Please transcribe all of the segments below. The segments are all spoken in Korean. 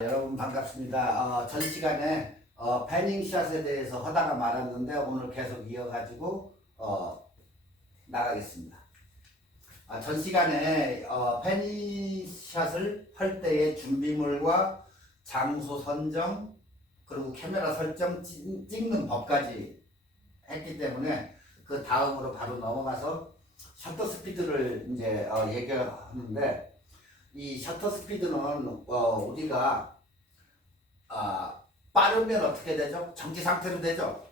여러분 반갑습니다. 전 시간에 패닝샷에 대해서 하다가 말았는데 오늘 계속 이어가지고 나가겠습니다. 전 시간에 패닝샷을 할 때의 준비물과 장소 선정 그리고 카메라 설정 찍는 법까지 했기 때문에 그 다음으로 바로 넘어가서 셔터 스피드를 이제 얘기하는데, 이 셔터 스피드는 우리가 빠르면 어떻게 되죠? 정지 상태로 되죠.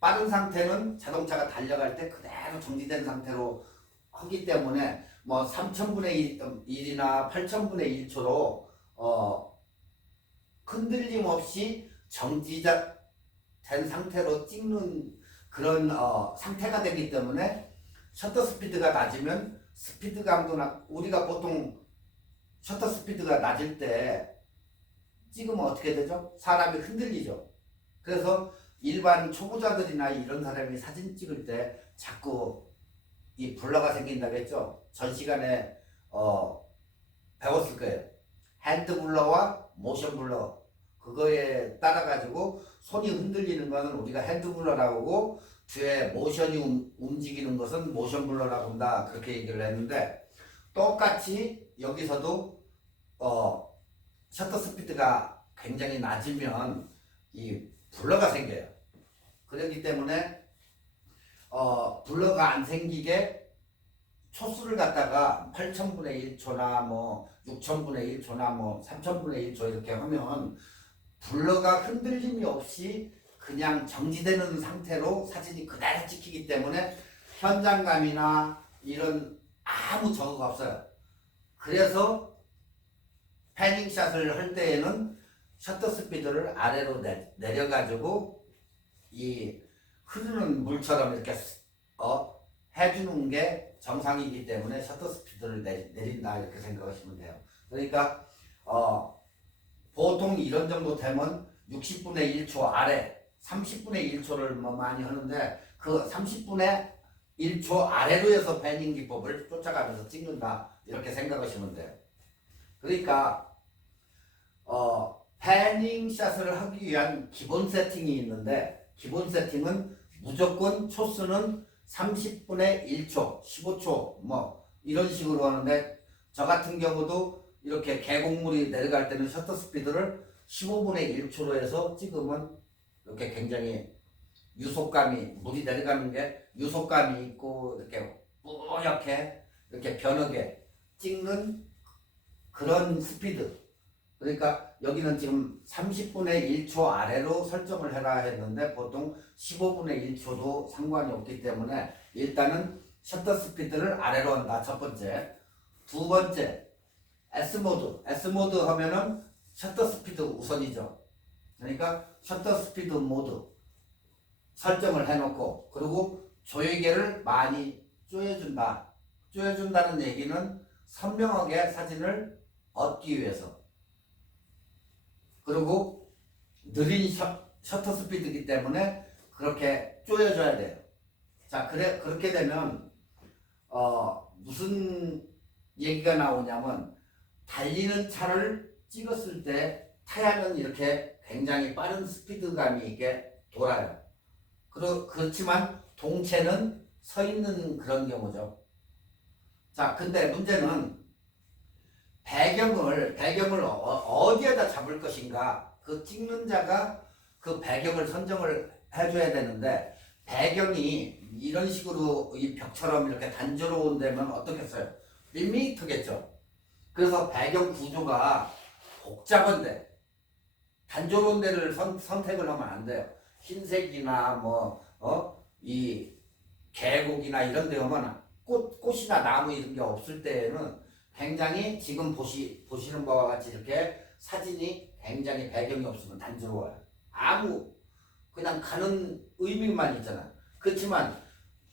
빠른 상태는 자동차가 달려갈 때 그대로 정지된 상태로 하기 때문에 뭐 3000분의 1이나 8000분의 1초로 흔들림 없이 정지된 상태로 찍는 그런 상태가 되기 때문에 셔터 스피드가 낮으면 스피드감도 우리가 보통 셔터 스피드가 낮을 때 찍으면 어떻게 되죠? 사람이 흔들리죠. 그래서 일반 초보자들이나 이런 사람이 사진 찍을 때 자꾸 이 블러가 생긴다고 했죠. 전 시간에 배웠을 거예요. 핸드 블러와 모션 블러, 그거에 따라 가지고 손이 흔들리는 것은 우리가 핸드 블러라고 하고, 뒤에 모션이 움직이는 것은 모션 블러라고 한다, 그렇게 얘기를 했는데, 똑같이 여기서도 셔터 스피드가 굉장히 낮으면 이 블러가 생겨요. 그렇기 때문에 블러가 안 생기게 초수를 갖다가 8000분의 1초나 뭐 6000분의 1초나 뭐 3000분의 1초 이렇게 하면 블러가 흔들림이 없이 그냥 정지되는 상태로 사진이 그대로 찍히기 때문에 현장감이나 이런 아무 저거가 없어요. 그래서 패닝샷을 할 때에는 셔터 스피드를 아래로 내려가지고 이 흐르는 물처럼 이렇게 해주는 게 정상이기 때문에 셔터 스피드를 내린다, 이렇게 생각하시면 돼요. 그러니까 보통 이런 정도 되면 60분의 1초 아래 30분의 1초를 뭐 많이 하는데, 그 30분의 1초 아래로 해서 패닝 기법을 쫓아가면서 찍는다, 이렇게 생각하시면 돼요. 그러니까 패닝샷을 하기 위한 기본 세팅이 있는데, 기본 세팅은 무조건 초수는 30분의 1초, 15초 뭐 이런 식으로 하는데, 저 같은 경우도 이렇게 계곡물이 내려갈 때는 셔터 스피드를 15분의 1초로 해서 찍으면 이렇게 굉장히 유속감이, 물이 내려가는 게 유속감이 있고 이렇게 뿌옇게 이렇게 변하게 찍는 그런 스피드. 그러니까 여기는 지금 30분의 1초 아래로 설정을 해라 했는데, 보통 15분의 1초도 상관이 없기 때문에 일단은 셔터 스피드를 아래로 한다, 첫 번째. 두 번째, S모드 하면은 셔터 스피드 우선이죠. 그러니까 셔터 스피드 모드 설정을 해놓고, 그리고 조이개를 많이 조여준다. 조여준다는 얘기는 선명하게 사진을 얻기 위해서, 그리고 느린 셔터 스피드이기 때문에 그렇게 조여줘야 돼요. 자, 그렇게 되면 무슨 얘기가 나오냐면, 달리는 차를 찍었을 때 타야는 이렇게 굉장히 빠른 스피드감이 있게 돌아요. 그렇지만 동체는 서 있는 그런 경우죠. 자, 근데 문제는 배경을 어디에다 잡을 것인가, 그 찍는 자가 그 배경을 선정을 해줘야 되는데, 배경이 이런 식으로 이 벽처럼 이렇게 단조로운 데면 어떻겠어요? 밋밋하겠죠. 그래서 배경 구조가 복잡한데 단조로운 데를 선택을 하면 안 돼요. 흰색이나 이 계곡이나 이런 데 오면 꽃이나 나무 이런 게 없을 때에는 굉장히, 지금 보시는 바와 같이 이렇게 사진이 굉장히 배경이 없으면 단조로워요. 그냥 가는 의미만 있잖아요. 그렇지만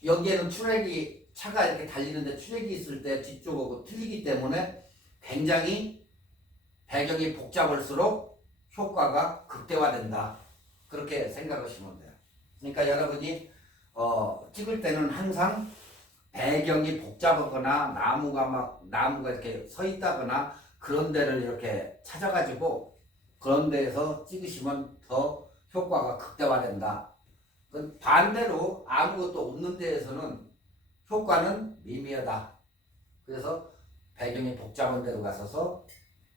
여기에는 차가 이렇게 달리는데 트랙이 있을 때 뒤쪽하고 틀리기 때문에 굉장히 배경이 복잡할수록 효과가 극대화된다, 그렇게 생각하시면 돼요. 그러니까 여러분이 찍을 때는 항상 배경이 복잡하거나 나무가 이렇게 서 있다거나 그런 데를 이렇게 찾아가지고 그런 데에서 찍으시면 더 효과가 극대화된다. 반대로 아무것도 없는 데에서는 효과는 미미하다. 그래서 배경이 복잡한 데로 가서서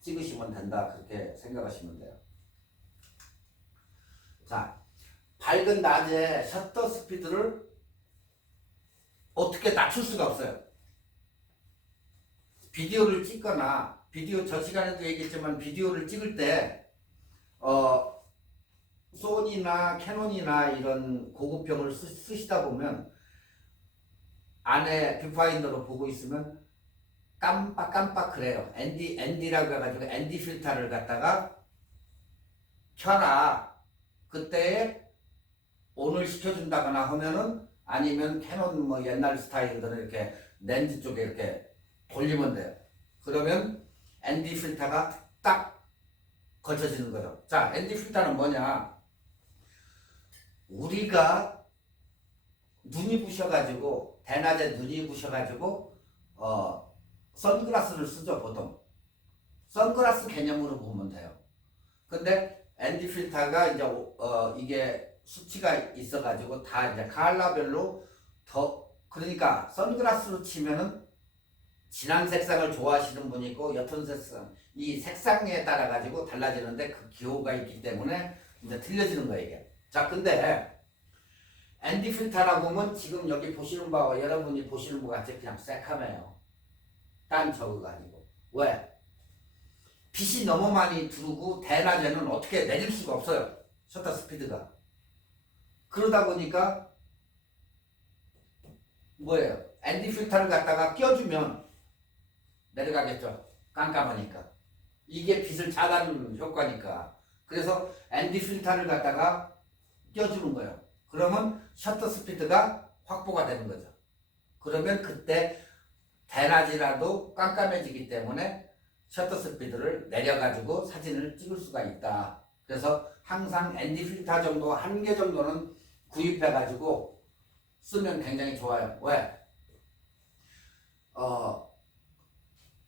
찍으시면 된다. 그렇게 생각하시면 돼요. 자, 밝은 낮에 셔터 스피드를 어떻게 낮출 수가 없어요. 비디오를 찍거나 비디오 저 시간에도 얘기했지만 비디오를 찍을 때 소니나 캐논이나 이런 고급형을 쓰시다 보면 안에 뷰파인더로 보고 있으면 깜빡깜빡 그래요. ND라고 해가지고 ND 필터를 갖다가 켜라. 그때 ON을 시켜준다거나 하면은 아니면 캐논 뭐 옛날 스타일들은 이렇게 렌즈 쪽에 이렇게 돌리면 돼요. 그러면 ND 필터가 딱 걸쳐지는 거죠. 자, ND 필터는 뭐냐? 우리가 눈이 부셔가지고 대낮에 눈이 부셔가지고 선글라스를 쓰죠. 보통 선글라스 개념으로 보면 돼요. 근데 ND 필터가 이제 이게 수치가 있어가지고 다 이제 컬러별로 더 그러니까 선글라스로 치면은 진한 색상을 좋아하시는 분이 있고 옅은 색상 이 색상에 따라 가지고 달라지는데 그 기호가 있기 때문에 이제 틀려지는 거예요 이게. 자, 근데 ND 필터라고 하면 지금 여기 보시는 바와 여러분이 보시는 것 같이 그냥 새카매요. 딴 저거가 아니고. 왜? 빛이 너무 많이 들어오고 대낮에는 어떻게 내릴 수가 없어요. 셔터 스피드가. 그러다 보니까 뭐예요? ND 필터를 갖다가 껴주면 내려가겠죠. 깜깜하니까. 이게 빛을 차단하는 효과니까. 그래서 ND 필터를 갖다가 껴주는 거예요. 그러면 셔터 스피드가 확보가 되는 거죠. 그러면 그때 대낮이라도 깜깜해지기 때문에 셔터 스피드를 내려가지고 사진을 찍을 수가 있다. 그래서 항상 ND 필터 정도 한 개 정도는 구입해가지고 쓰면 굉장히 좋아요. 왜?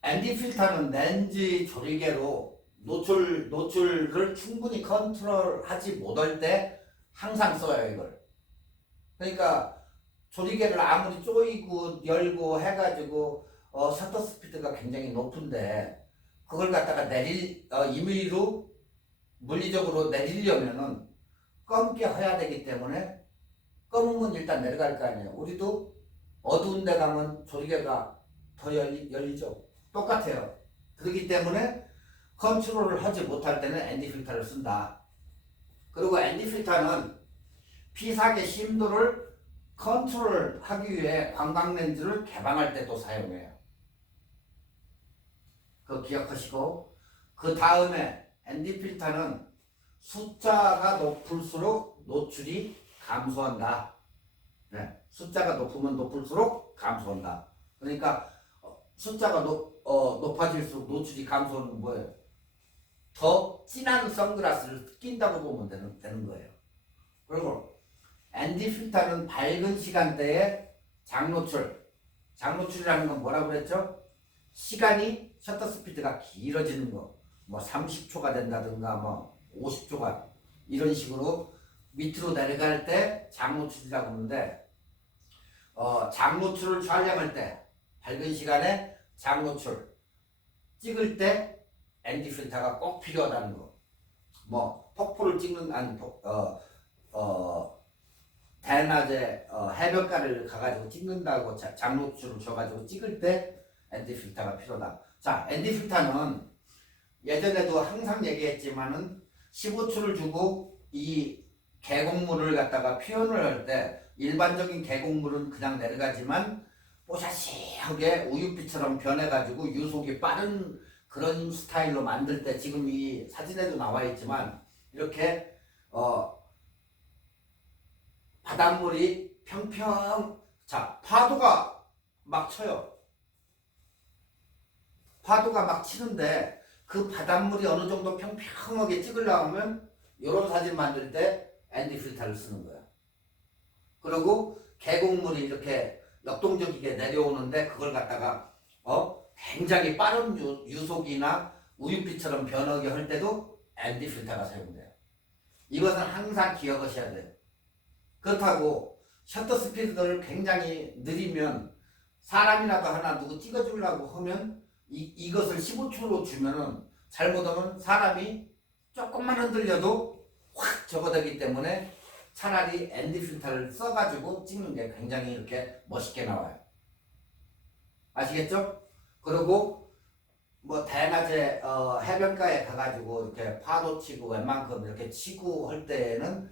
ND 필터는 렌즈 조리개로 노출을 충분히 컨트롤하지 못할 때 항상 써요, 이걸. 그러니까 조리개를 아무리 조이고 열고 해가지고 셔터 스피드가 굉장히 높은데 그걸 갖다가 임의로 물리적으로 내리려면은 검게 해야 되기 때문에 검으면 일단 내려갈 거 아니에요. 우리도 어두운 데 가면 조리개가 더 열리죠. 똑같아요. 그렇기 때문에 컨트롤을 하지 못할 때는 ND 필터를 쓴다. 그리고 ND 필터는 피사계 심도를 컨트롤하기 위해 관광렌즈를 개방할 때도 사용해요. 그거 기억하시고 그 다음에 ND 필터는 숫자가 높을수록 노출이 감소한다. 네. 숫자가 높으면 높을수록 감소한다. 그러니까 숫자가 높아질수록 노출이 감소하는 뭐예요? 더 진한 선글라스를 낀다고 보면 되는 거예요. 그리고 ND 필터는 밝은 시간대에 장노출이라는 건 뭐라고 그랬죠? 시간이 셔터 스피드가 길어지는 거. 뭐 30초가 된다든가 뭐 50초가 이런 식으로 밑으로 내려갈 때 장노출이라고 하는데 장노출을 촬영할 때 밝은 시간에 장노출 찍을 때 ND 필터가 꼭 필요하다는 거. 뭐 폭포를 찍는 대낮에 해변가를 가가지고 찍는다고 장노출을 줘가지고 찍을 때 ND 필터가 필요하다. 자, ND 필터는 예전에도 항상 얘기했지만은 15초를 주고 이 계곡물을 갖다가 표현을 할 때 일반적인 계곡물은 그냥 내려가지만 뽀샤시하게 우유빛처럼 변해가지고 유속이 빠른 그런 스타일로 만들 때 지금 이 사진에도 나와 있지만 이렇게 바닷물이 자 파도가 막 쳐요. 파도가 막 치는데 그 바닷물이 어느 정도 평평하게 찍으려면 이런 사진 만들 때 ND 필터를 쓰는 거야. 그리고 계곡물이 이렇게 역동적이게 내려오는데 그걸 갖다가 굉장히 빠른 유속이나 우유빛처럼 변하게 할 때도 ND 필터가 사용돼요. 이것은 항상 기억하셔야 돼요. 그렇다고 셔터 스피드를 굉장히 느리면 사람이라도 하나 누구 찍어주려고 하면 이것을 15초로 주면은 잘못하면 사람이 조금만 흔들려도 확 접어들기 때문에 차라리 ND 필터를 써가지고 찍는 게 굉장히 이렇게 멋있게 나와요. 아시겠죠? 그리고 뭐 대낮에 해변가에 가가지고 이렇게 파도 치고 웬만큼 이렇게 치고 할 때는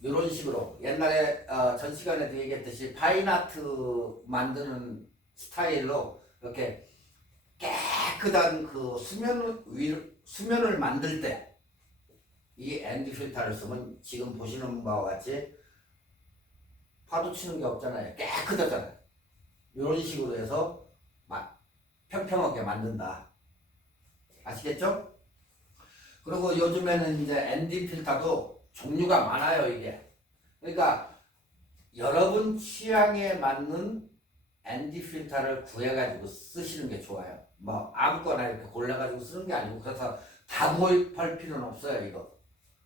이런 식으로 옛날에 전 시간에도 얘기했듯이 파인아트 만드는 스타일로 이렇게 깨끗한 그 수면을 만들 때 이 ND 필터를 쓰면 지금 보시는 바와 같이 파도 치는 게 없잖아요. 깨끗하잖아요. 이런 식으로 해서 평평하게 만든다. 아시겠죠? 그리고 요즘에는 이제 ND 필터도 종류가 많아요, 이게. 그러니까 여러분 취향에 맞는 ND 필터를 구해가지고 쓰시는 게 좋아요. 뭐 아무거나 이렇게 골라가지고 쓰는 게 아니고 그래서 다 구입할 필요는 없어요, 이거.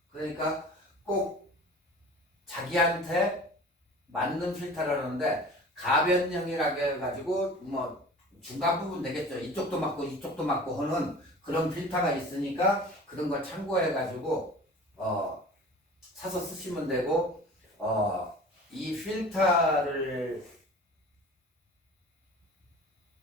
그러니까 꼭 자기한테 맞는 필터를 하는데 가변형이라고 해가지고 뭐 중간 부분 되겠죠. 이쪽도 맞고 이쪽도 맞고 하는 그런 필터가 있으니까 그런 걸 참고해가지고 사서 쓰시면 되고 이 필터를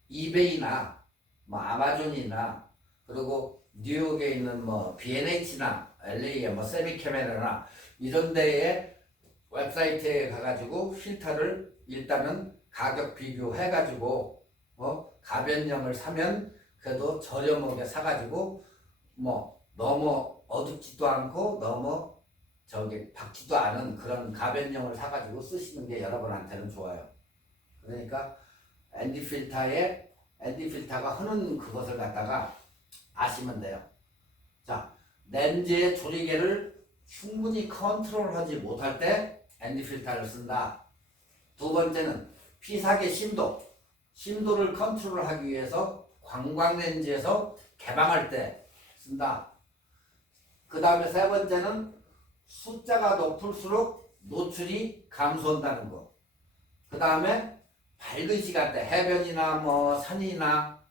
이베이나 뭐 아마존이나 그리고 뉴욕에 있는 뭐 B&H나 LA의 뭐 세미캐메라나 이런 데에 웹사이트에 가가지고 필터를 일단은 가격 비교해가지고 가변형을 사면 그래도 저렴하게 사가지고 뭐 너무 어둡지도 않고 너무 밝지도 않은 그런 가변형을 사가지고 쓰시는 게 여러분한테는 좋아요. 그러니까 ND 필터가 하는 그것을 갖다가 아시면 돼요. 자, 렌즈의 조리개를 충분히 컨트롤하지 못할 때 ND 필터를 쓴다. 두 번째는 피사계 심도를 컨트롤하기 위해서 관광 렌즈에서 개방할 때 쓴다. 그 다음에 세 번째는 숫자가 높을수록 노출이 감소한다는 거. 그 다음에 밝은 시간대, 해변이나 뭐 산이나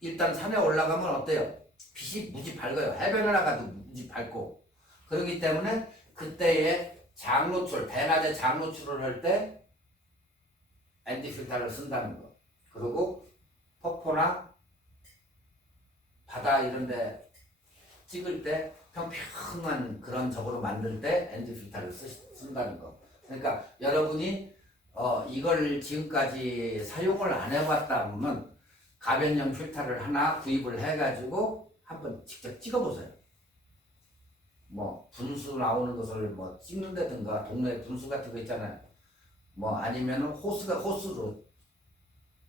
일단 산에 올라가면 어때요? 빛이 무지 밝아요. 해변에 나가도 무지 밝고. 그렇기 때문에 그때의 장노출, 대낮에 장노출을 할 때 ND 필터를 쓴다는 거. 그리고 폭포나 바다 이런 데 찍을 때 평평한 그런 적으로 만들 때 ND 필터를 쓴다는 거. 그러니까 여러분이 이걸 지금까지 사용을 안 해봤다 보면 가변형 필터를 하나 구입을 해가지고 한번 직접 찍어보세요. 뭐 분수 나오는 것을 뭐 찍는다든가 동네 분수 같은 거 있잖아요. 뭐 아니면 호스로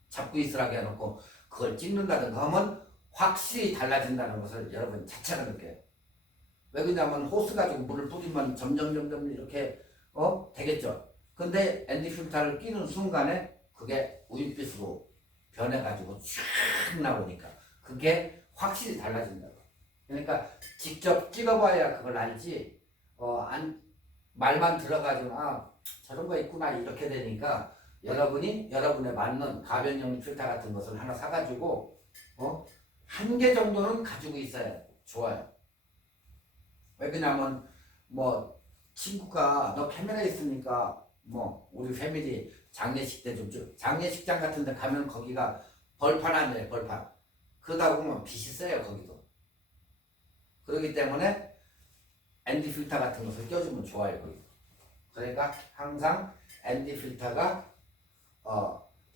잡고 있으라고 해놓고 그걸 찍는다든가 하면 확실히 달라진다는 것을 여러분 자체가 느껴요. 왜 그러냐면 호스 가지고 물을 뿌리면 점점 이렇게 되겠죠. 근데 ND 필터를 끼는 순간에 그게 우유빛으로 변해가지고 쫙 나오니까 그게 확실히 달라진다고. 그러니까 직접 찍어봐야 그걸 알지. 말만 들어가지고 저런 거 있구나 이렇게 되니까 여러분이 여러분에 맞는 가변형 필터 같은 것을 하나 사가지고 한 개 정도는 가지고 있어야 좋아요. 왜 그러냐면 뭐 친구가 너 카메라 있으니까 뭐 우리 패밀리 장례식 때 좀 장례식장 같은 데 가면 거기가 벌판 아니에요, 벌판. 그러다 보면 빛이 세요, 거기도. 그렇기 때문에 ND 필터 같은 것을 껴주면 좋아요, 거기. 그러니까 항상 ND 필터가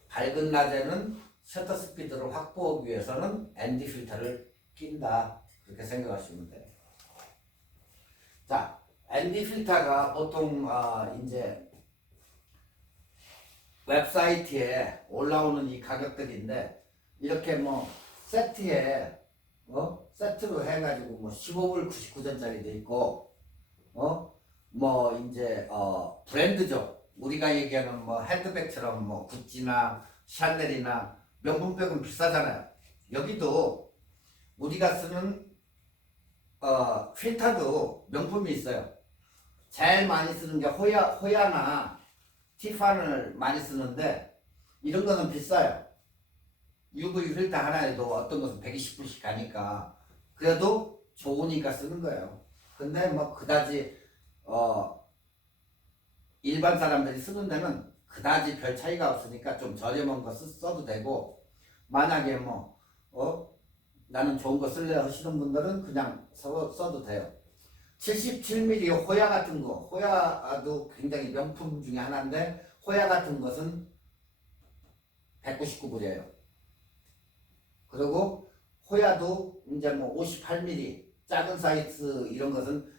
밝은 낮에는 셔터 스피드를 확보하기 위해서는 ND 필터를 낀다. 그렇게 생각하시면 돼요. 자, ND 필터가 보통 이제 웹사이트에 올라오는 이 가격들인데 이렇게 뭐 세트에 세트로 해가지고 뭐 15불 99전짜리도 있고 뭐 이제 브랜드죠. 우리가 얘기하는 뭐 핸드백처럼 뭐 구찌나 샤넬이나 명품백은 비싸잖아요. 여기도 우리가 쓰는 필터도 명품이 있어요. 제일 많이 쓰는 게 호야나 티판을 많이 쓰는데 이런 거는 비싸요. UV 필터 하나에도 어떤 것은 120불씩 가니까 그래도 좋으니까 쓰는 거예요. 근데 뭐 그다지 일반 사람들이 쓰는 데는 그다지 별 차이가 없으니까 좀 저렴한 거 써도 되고, 만약에 나는 좋은 거 쓸래 하시는 분들은 그냥 써도 돼요. 77mm 호야 같은 거, 호야도 굉장히 명품 중에 하나인데 호야 같은 것은 199불이에요. 그리고 호야도 이제 58mm 작은 사이즈 이런 것은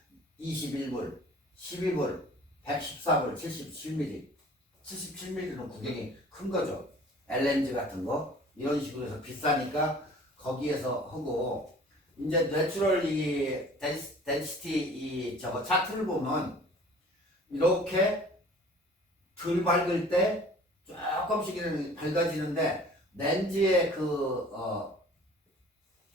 21불, 12불, 114불, 77mm. 77mm는 구경이 큰 거죠. LNG 같은 거 이런 식으로 해서 비싸니까 거기에서 하고, 이제 내추럴 이 덴시티 이 저거 차트를 보면 이렇게 덜 밝을 때 조금씩 밝아지는데 렌즈의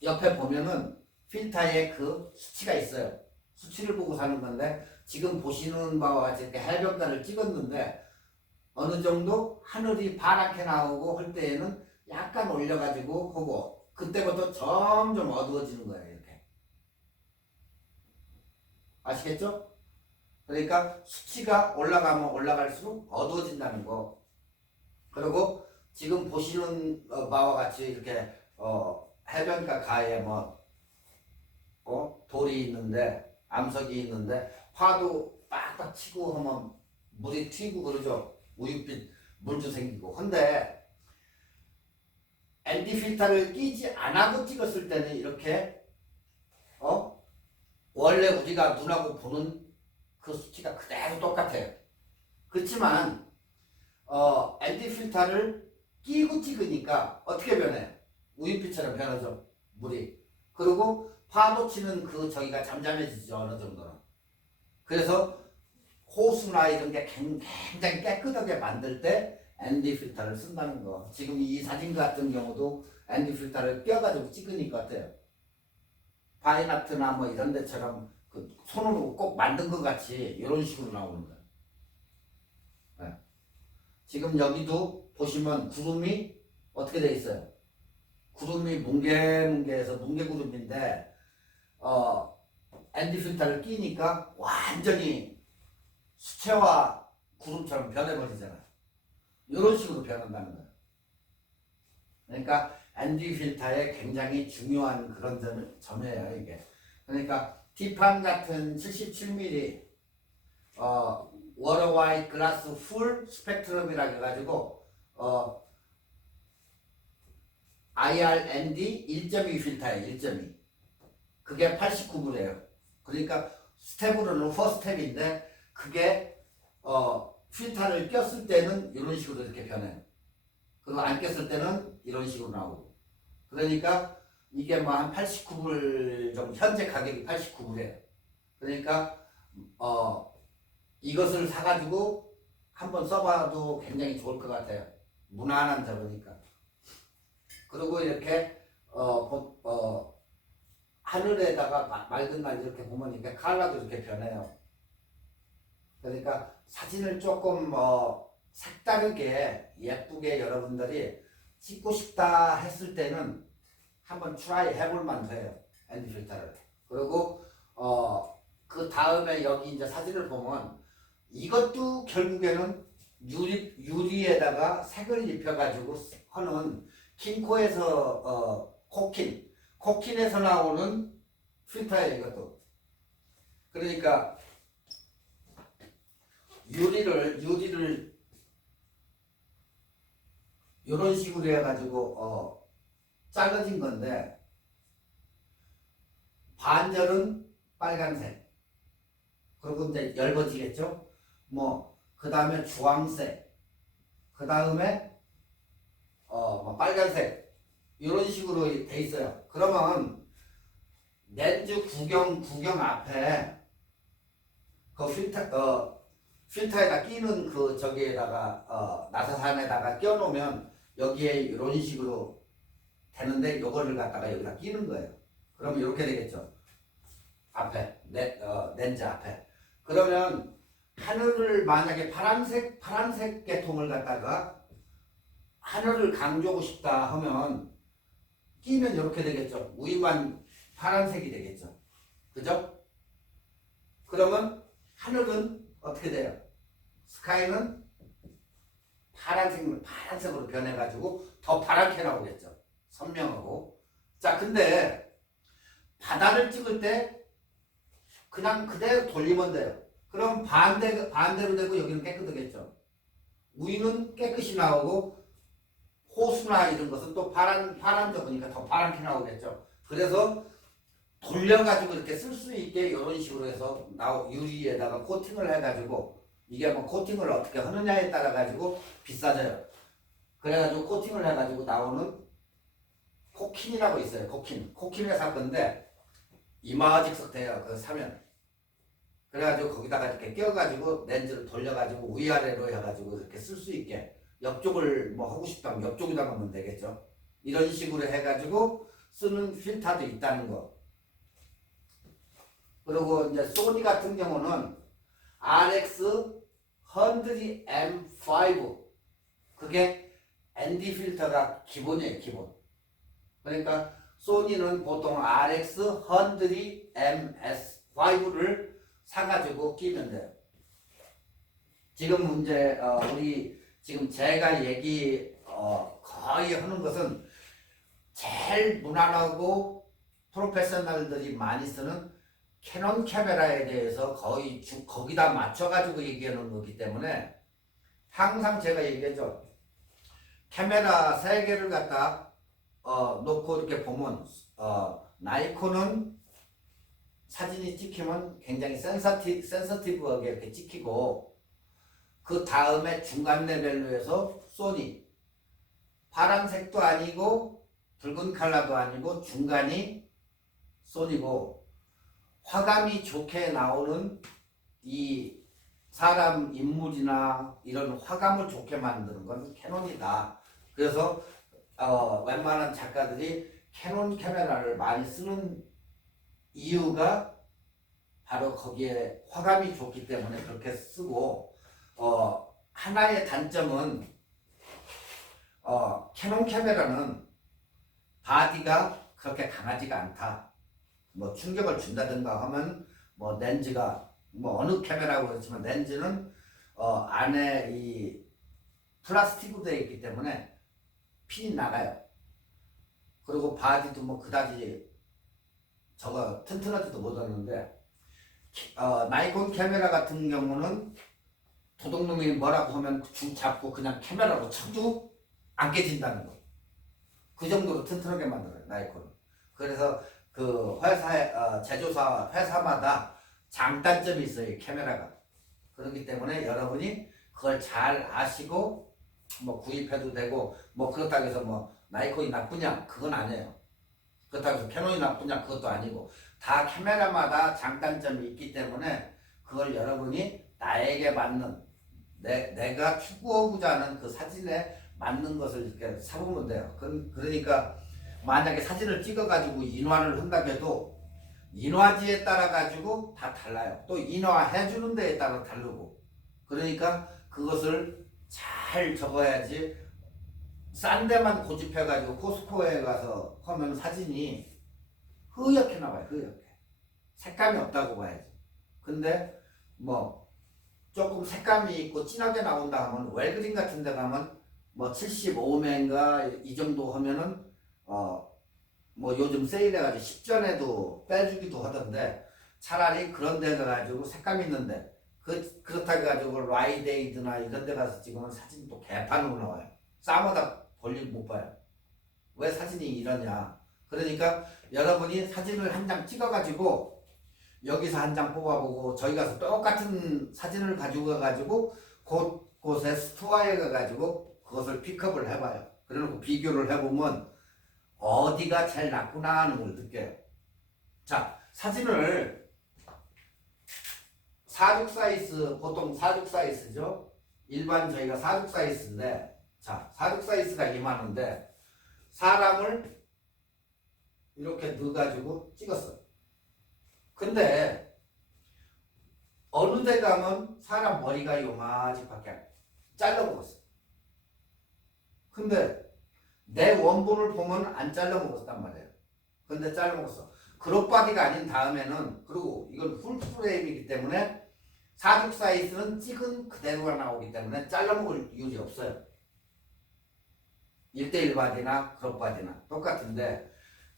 옆에 보면은 필터에 그 수치가 있어요. 수치를 보고 사는 건데 지금 보시는 바와 같이 이렇게 해변가를 찍었는데 어느 정도 하늘이 파랗게 나오고 할 때에는 약간 올려가지고 보고 그때부터 점점 어두워지는 거예요. 이렇게 아시겠죠? 그러니까 수치가 올라가면 올라갈수록 어두워진다는 거. 그리고 지금 보시는 바와 같이 이렇게 해변가 가에 돌이 있는데 암석이 있는데 파도 빡빡 치고 하면 물이 튀고 그러죠. 우윳빛 물도 생기고. 근데 ND 필터를 끼지 안 하고 찍었을 때는 이렇게 원래 우리가 눈하고 보는 그 수치가 그대로 똑같아요. 그렇지만 ND 필터를 끼고 찍으니까 어떻게 변해요? 우윳빛처럼 변하죠. 물이. 그리고 파도 치는 저기가 잠잠해지죠. 어느 정도는. 그래서 호수나 이런 게 굉장히 깨끗하게 만들 때 ND 필터를 쓴다는 거. 지금 이 사진 같은 경우도 ND 필터를 껴가지고 찍으니까 어때요? 파인아트나 이런 데처럼 그 손으로 꼭 만든 것 같이 이런 식으로 나오는 거예요. 네. 지금 여기도 보시면 구름이 어떻게 돼 있어요? 구름이 뭉게뭉게해서 뭉게구름인데 ND 필터를 끼니까 완전히 수채화 구름처럼 변해버리잖아요. 이런 식으로 변한다는 거예요. 그러니까 ND 필터의 굉장히 중요한 그런 점이에요, 이게. 그러니까 티판 같은 77mm 워터 와이트 글라스 풀 스펙트럼이라 해가지고 IRND 1.2 필터예요. 1.2. 그게 89불이에요. 그러니까 스텝으로는 4스텝인데 그게 필터를 꼈을 때는 이런 식으로 이렇게 변해요. 그리고 안 꼈을 때는 이런 식으로 나오고. 그러니까 이게 한 89불 정도, 현재 가격이 89불이에요. 그러니까 이것을 사가지고 한번 써봐도 굉장히 좋을 것 같아요. 무난한 저거니까. 그리고 이렇게 하늘에다가 맑은 날 이렇게 보면 이렇게 컬러도 이렇게 변해요. 그러니까 사진을 조금 색다르게 예쁘게 여러분들이 찍고 싶다 했을 때는 한번 트라이 해볼 만해요. ND 필터를. 그리고 그 다음에 여기 이제 사진을 보면 이것도 결국에는 유리에다가 색을 입혀가지고 하는 킹코에서 코킨에서 나오는 필터예요. 이것도. 그러니까 유리를 이런 식으로 해가지고 잘라진 건데 반절은 빨간색, 그리고 이제 엷어지겠죠. 그 다음에 주황색, 그 다음에 빨간색 이런 식으로 돼 있어요. 그러면 렌즈 구경 앞에 그 필터에다 끼는 저기에다가 나사산에다가 껴놓으면 여기에 이런 식으로 되는데 요거를 갖다가 여기다 끼는 거예요. 그러면 이렇게 되겠죠. 앞에 렌즈 앞에. 그러면 하늘을 만약에 파란색 계통을 갖다가 하늘을 강조하고 싶다 하면 끼면 이렇게 되겠죠. 위만 파란색이 되겠죠. 그죠? 그러면 하늘은 어떻게 돼요? 스카이는 파란색으로 변해가지고 더 파랗게 나오겠죠. 선명하고. 자, 근데 바다를 찍을 때 그냥 그대로 돌리면 돼요. 그럼 반대로 되고 여기는 깨끗하겠죠. 위는 깨끗이 나오고 호수나 이런 것은 또 파란적이니까 더 파랗게 나오겠죠. 그래서 돌려가지고 이렇게 쓸 수 있게 이런 식으로 해서 유리에다가 코팅을 해가지고 이게 뭐 코팅을 어떻게 하느냐에 따라 가지고 비싸져요. 그래가지고 코팅을 해가지고 나오는 코킨이라고 있어요. 코킨을 살 건데 이마직석 돼요. 그거 사면. 그래가지고 거기다가 이렇게 껴가지고 렌즈를 돌려가지고 위아래로 해가지고 이렇게 쓸 수 있게 옆쪽을 뭐 하고 싶다면 옆쪽에다 놓으면 되겠죠. 이런 식으로 해가지고 쓰는 필터도 있다는 거. 그리고 이제 소니 같은 경우는 RX 100M5 그게 ND 필터가 기본이에요. 기본. 그러니까 소니는 보통 RX 100MS5를 사가지고 끼면 돼요. 지금 문제 우리 지금 제가 거의 하는 것은 제일 무난하고 프로페셔널들이 많이 쓰는 캐논 카메라에 대해서 거의 거기다 맞춰가지고 얘기하는 거기 때문에 항상 제가 얘기했죠. 카메라 3개를 갖다 놓고 이렇게 보면 나이콘은 사진이 찍히면 굉장히 센서티브하게 이렇게 찍히고 그 다음에 중간 레벨로 해서 소니 파란색도 아니고 붉은 컬러도 아니고 중간이 소니고 화감이 좋게 나오는 이 사람 인물이나 이런 화감을 좋게 만드는 건 캐논이다. 그래서 웬만한 작가들이 캐논 카메라를 많이 쓰는 이유가 바로 거기에 화감이 좋기 때문에 그렇게 쓰고 하나의 단점은 캐논 카메라는 바디가 그렇게 강하지가 않다. 뭐 충격을 준다든가 하면 뭐 렌즈가 뭐 어느 카메라고 그렇지만 렌즈는 안에 이 플라스틱으로 되어 있기 때문에 핀이 나가요. 그리고 바디도 뭐 그다지 저거 튼튼하지도 못하는데 나이콘 카메라 같은 경우는 도둑놈이 뭐라고 하면 중 잡고 그냥 카메라로 쳐도 안 깨진다는 거. 그 정도로 튼튼하게 만들어요. 나이콘은. 그래서 그 제조사 회사마다 장단점이 있어요. 이 카메라가. 그렇기 때문에 여러분이 그걸 잘 아시고 뭐 구입해도 되고 뭐 그렇다고 해서 뭐 나이콘이 나쁘냐 그건 아니에요. 그렇다고 해서 캐논이 나쁘냐 그것도 아니고 다 카메라마다 장단점이 있기 때문에 그걸 여러분이 나에게 맞는 내가 추구하고자 하는 그 사진에 맞는 것을 이렇게 사보면 돼요. 그러니까 만약에 사진을 찍어가지고 인화를 한다고 해도 인화지에 따라 가지고 다 달라요. 또 인화해주는 데에 따라 다르고. 그러니까 그것을 잘 적어야지 싼 데만 고집해가지고 코스코에 가서 하면 사진이 흐옇게 나와요. 흐옇게. 색감이 없다고 봐야지. 근데 뭐 조금 색감이 있고 진하게 나온다 하면 웰그린 같은 데 가면 뭐 75메인가 이 정도 하면은 뭐 요즘 세일해가지고 10전에도 빼주기도 하던데 차라리 그런 데 가가지고 색감 있는데 그렇다고 해가지고 라이데이드나 이런 데 가서 찍으면 사진이 또 개판으로 나와요. 싸마다 볼일 못 봐요. 왜 사진이 이러냐. 그러니까 여러분이 사진을 한 장 찍어가지고 여기서 한 장 뽑아보고 저희 가서 똑같은 사진을 가지고 가가지고 곳곳에 스토어에 가가지고 그것을 픽업을 해봐요. 그래놓고 비교를 해보면 어디가 제일 낫구나 하는 걸 느껴요. 자, 사진을 4중 사이즈, 보통 4중 사이즈죠. 일반 저희가 4중 사이즈인데, 자, 4중 사이즈가 이만한데 사람을 이렇게 넣어가지고 찍었어. 근데 어느 데 가면 사람 머리가 요마지밖에 잘라먹었어. 근데 내 원본을 보면 안 잘라먹었단 말이에요. 근데 잘라먹었어. 그룹바디가 아닌 다음에는, 그리고 이건 풀프레임이기 때문에 사죽 사이즈는 찍은 그대로가 나오기 때문에 잘라먹을 이유가 없어요. 1대1 바디나 그룹바디나 똑같은데,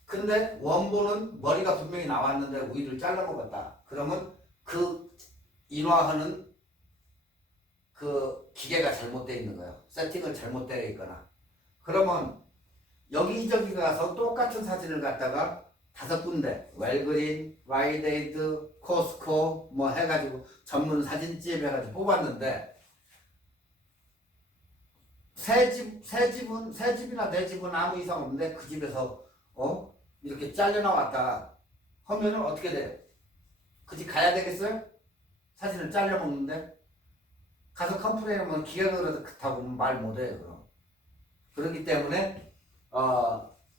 근데 원본은 머리가 분명히 나왔는데 위를 잘라먹었다. 그러면 그 인화하는 그 기계가 잘못되어 있는 거예요. 세팅을 잘못되어 있거나. 그러면 여기저기 가서 똑같은 사진을 갖다가 5군데 웰그린, 라이데이드, 코스코 뭐 해가지고 전문 사진집 해가지고 뽑았는데, 새 집이나 내 집은 아무 이상 없는데 그 집에서 이렇게 잘려 나왔다 하면은 어떻게 돼요? 그 집 가야 되겠어요? 사진을 잘려 먹는데 가서 컴플레인하면 기가 그래도 그렇다고 말 못해요. 그럼. 그렇기 때문에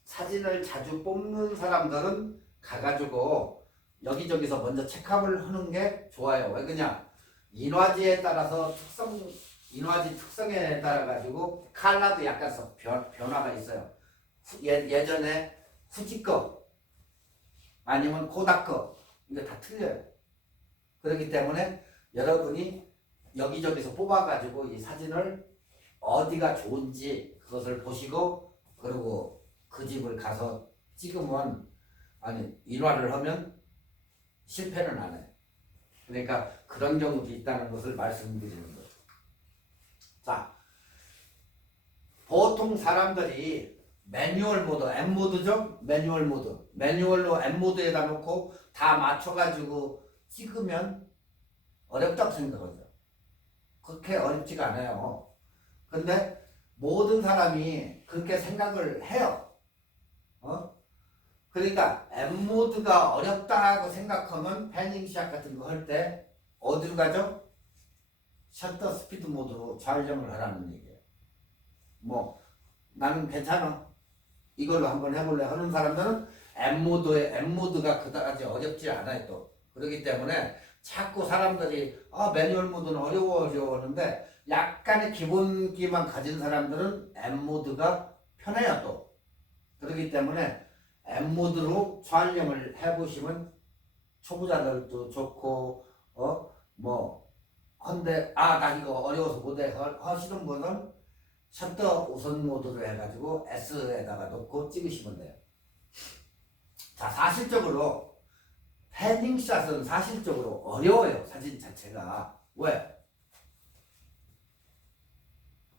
사진을 자주 뽑는 사람들은 가가지고 여기저기서 먼저 체크업을 하는 게 좋아요. 왜 그러냐? 인화지에 따라서 인화지 특성에 따라 가지고 컬러도 약간 변화가 있어요. 예전에 후지 거 아니면 코다 거 이거 다 틀려요. 그렇기 때문에 여러분이 여기저기서 뽑아가지고 이 사진을 어디가 좋은지 그것을 보시고, 그리고 그 집을 가서 찍으면, 아니 인화를 하면 실패는 안 해요. 그러니까 그런 경우도 있다는 것을 말씀드리는 거예요. 자, 보통 사람들이 매뉴얼 모드, M 모드죠? 매뉴얼 모드. 매뉴얼로 M 모드에다 놓고 다 맞춰가지고 찍으면 어렵다고 생각하죠. 그렇게 어렵지가 않아요. 근데 모든 사람이 그렇게 생각을 해요. 그러니까 M 모드가 어렵다고 생각하면 패닝샷 같은 거 할 때 어디로 가죠? 셔터 스피드 모드로 촬영을 하라는 얘기예요. 뭐 나는 괜찮아, 이걸로 한번 해볼래 하는 사람들은 M 모드가 그다지 어렵지 않아요. 또 그렇기 때문에 자꾸 사람들이 매뉴얼 모드는 어려워 하는데, 약간의 기본기만 가진 사람들은 M 모드가 편해요. 또 그렇기 때문에 M 모드로 촬영을 해보시면 초보자들도 좋고 뭐 한데 나 이거 어려워서 못해 하시는 분은 셔터 우선 모드로 해가지고 S에다가 놓고 찍으시면 돼요. 자, 사실적으로 패딩샷은 사실적으로 어려워요. 사진 자체가. 왜?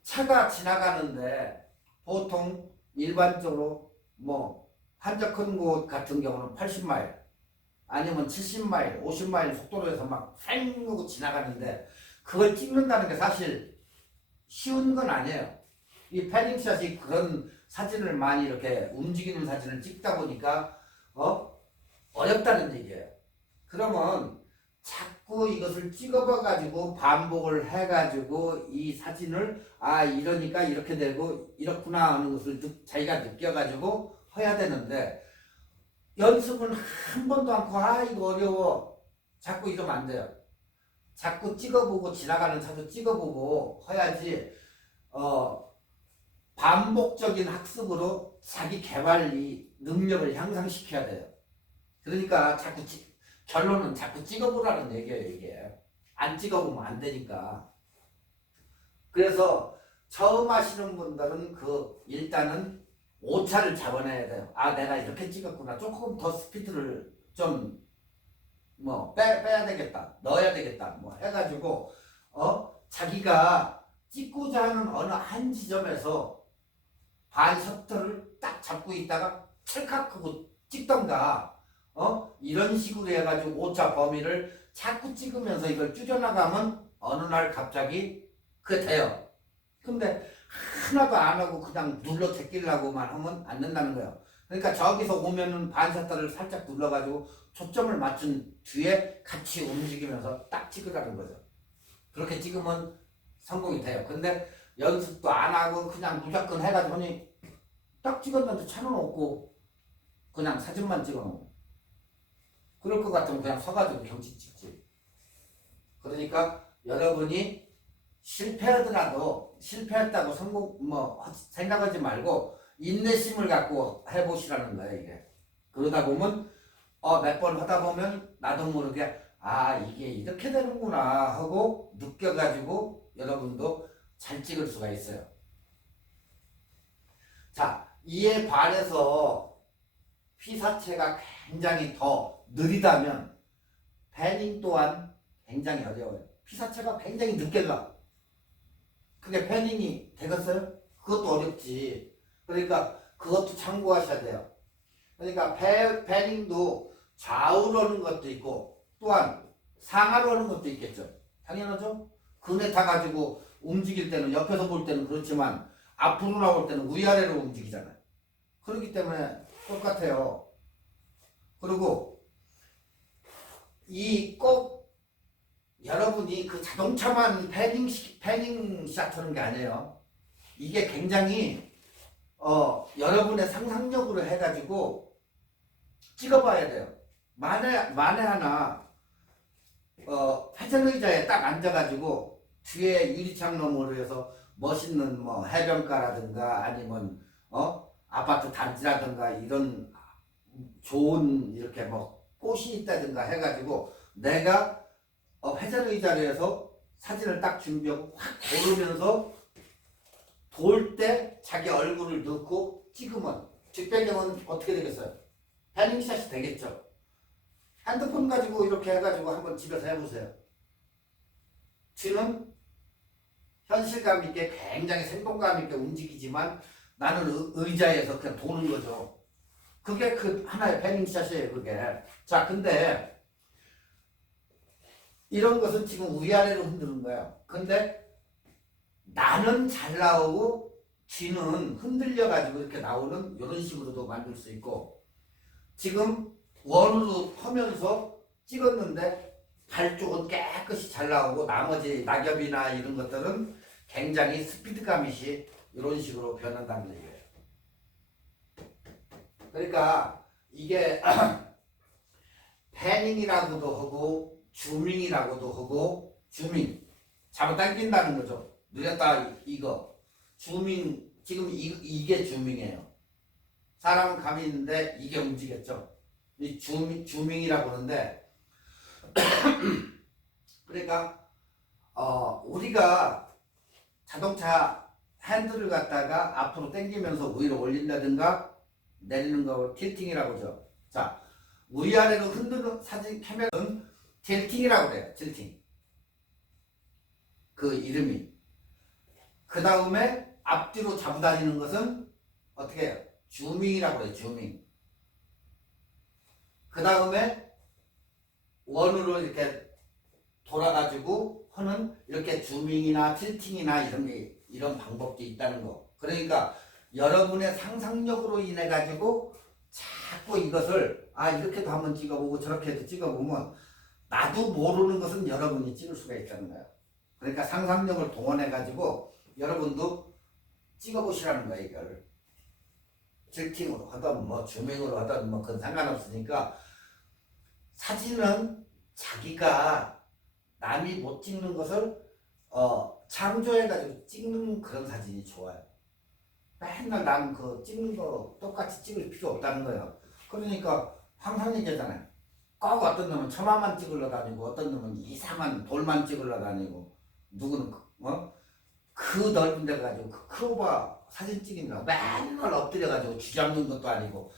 차가 지나가는데 보통 일반적으로 뭐 한적 큰 곳 같은 경우는 80마일 아니면 70마일, 50마일 속도로 해서 막 쌩 하고 지나가는데, 그걸 찍는다는 게 사실 쉬운 건 아니에요. 이 패딩샷이 그런 사진을 많이 이렇게 움직이는 사진을 찍다 보니까 어렵다는 얘기예요. 그러면 자꾸 이것을 찍어봐 가지고 반복을 해 가지고 이 사진을 이러니까 이렇게 되고 이렇구나 하는 것을 자기가 느껴 가지고 해야 되는데, 연습은 한 번도 않고 이거 어려워 자꾸 이러면 안 돼요. 자꾸 찍어보고 지나가는 차도 찍어보고 해야지 반복적인 학습으로 자기 개발 이 능력을 향상시켜야 돼요. 그러니까 결론은 자꾸 찍어보라는 얘기예요. 이게 안 찍어보면 안 되니까. 그래서 처음 하시는 분들은 일단은 오차를 잡아내야 돼요. 내가 이렇게 찍었구나. 조금 더 스피드를 좀 빼야 되겠다. 넣어야 되겠다. 뭐 해가지고 자기가 찍고자 하는 어느 한 지점에서 반 셔터를 딱 잡고 있다가 찰칵 하고 찍던가 이런 식으로 해가지고 오차 범위를 자꾸 찍으면서 이걸 줄여나가면 어느 날 갑자기 그게 돼요. 근데 하나도 안 하고 그냥 눌러 제끼려고만 하면 안 된다는 거예요. 그러니까 저기서 오면은 반샷터를 살짝 눌러가지고 초점을 맞춘 뒤에 같이 움직이면서 딱 찍으라는 거죠. 그렇게 찍으면 성공이 돼요. 근데 연습도 안 하고 그냥 무조건 해가지고 딱 찍었는데 차는 없고 그냥 사진만 찍어놓고. 그럴 것 같으면 그냥 서가지고 경치 찍지. 그러니까 여러분이 실패했다고 성공 생각하지 말고 인내심을 갖고 해보시라는 거예요. 이게 그러다 보면 몇 번 하다 보면 나도 모르게 이게 이렇게 되는구나 하고 느껴가지고 여러분도 잘 찍을 수가 있어요. 자, 이에 반해서 피사체가 굉장히 더 느리다면 패닝 또한 굉장히 어려워요. 피사체가 굉장히 늦게 가. 그게 패닝이 되겠어요? 그것도 어렵지. 그러니까 그것도 참고하셔야 돼요. 그러니까 패닝도 좌우로 오는 것도 있고 또한 상하로 오는 것도 있겠죠. 당연하죠? 그네 타가지고 움직일 때는 옆에서 볼 때는 그렇지만 앞으로 나올 때는 위아래로 움직이잖아요. 그렇기 때문에 똑같아요. 그리고 꼭 여러분이 그 자동차만 패닝샷 하는 게 아니에요. 이게 굉장히 여러분의 상상력으로 해가지고 찍어봐야 돼요. 만에 하나 회전의자에 딱 앉아가지고 뒤에 유리창 너머로 해서 멋있는 해변가라든가 아니면 아파트 단지라든가 이런 좋은 이렇게 꽃이 있다든가 해가지고 내가 회전의자로 해서 사진을 딱 준비하고 확 고르면서 돌 때 자기 얼굴을 넣고 찍으면 뒷배경은 어떻게 되겠어요? 패닝샷이 되겠죠. 핸드폰 가지고 이렇게 해가지고 한번 집에서 해보세요. 뒤는 현실감 있게 굉장히 생동감 있게 움직이지만 나는 의자에서 그냥 도는 거죠. 그게 그 하나의 패닝샷이에요. 그게. 자, 근데 이런 것은 지금 위아래로 흔드는 거예요. 근데 나는 잘 나오고 뒤는 흔들려가지고 이렇게 나오는 이런 식으로도 만들 수 있고, 지금 원으로 하면서 찍었는데 발 쪽은 깨끗이 잘 나오고 나머지 낙엽이나 이런 것들은 굉장히 스피드감이시 이런 식으로 변한다는 얘기예요. 그러니까 이게 패닝이라고도 하고 줌밍이라고도 하고, 줌밍 잡아당긴다는 거죠. 느렸다 이거 줌밍. 지금 이게 줌밍이에요. 사람은 감이 있는데 이게 움직였죠. 이 줌밍이라고 하는데 그러니까 우리가 자동차 핸들을 갖다가 앞으로 당기면서 위로 올린다든가 내리는 거 틸팅이라고 하죠. 자, 위아래로 흔드는 사진 카메라는 틸팅이라고 그래요. 틸팅. 그 이름이. 그 다음에 앞뒤로 잡고 다니는 것은 어떻게 해요? 줌밍이라고 그래요. 줌밍. 그 다음에 원으로 이렇게 돌아가지고 하는 이렇게 줌밍이나 틸팅이나 이런 방법도 있다는 거. 그러니까 여러분의 상상력으로 인해 가지고 자꾸 이것을 이렇게도 한번 찍어보고 저렇게도 찍어보면 나도 모르는 것은 여러분이 찍을 수가 있다는 거예요. 그러니까 상상력을 동원해 가지고 여러분도 찍어보시라는 거예요. 이걸 틸팅으로 하든 줌밍으로 하든 그건 상관없으니까, 사진은 자기가 남이 못 찍는 것을 창조해가지고 찍는 그런 사진이 좋아요. 맨날 남 그 찍는 거 똑같이 찍을 필요 없다는 거예요. 그러니까 항상 얘기하잖아요. 꼭 어떤 놈은 처마만 찍으러 다니고 어떤 놈은 이상한 돌만 찍으러 다니고, 누구는 그 넓은 데 가지고 그 크로바 사진 찍느라고 맨날 엎드려가지고 쥐잡는 것도 아니고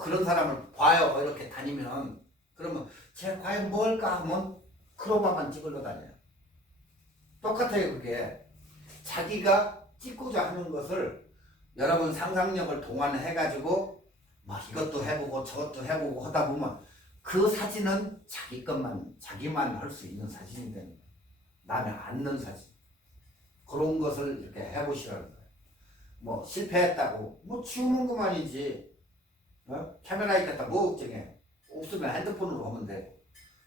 그런 사람을 봐요. 이렇게 다니면. 그러면 쟤 과연 뭘까 하면 크로바만 찍으러 다녀요. 똑같아요. 그게 자기가 찍고자 하는 것을 여러분 상상력을 동원해가지고 이것도 해보고 저것도 해보고 하다 보면 그 사진은 자기만 할 수 있는 사진이 되는 거예요. 남이 안 넣은 사진. 그런 것을 이렇게 해보시라는 거예요. 실패했다고 치우는 것만이지. 카메라 있겠다 뭐 걱정해. 없으면 핸드폰으로 하면 돼.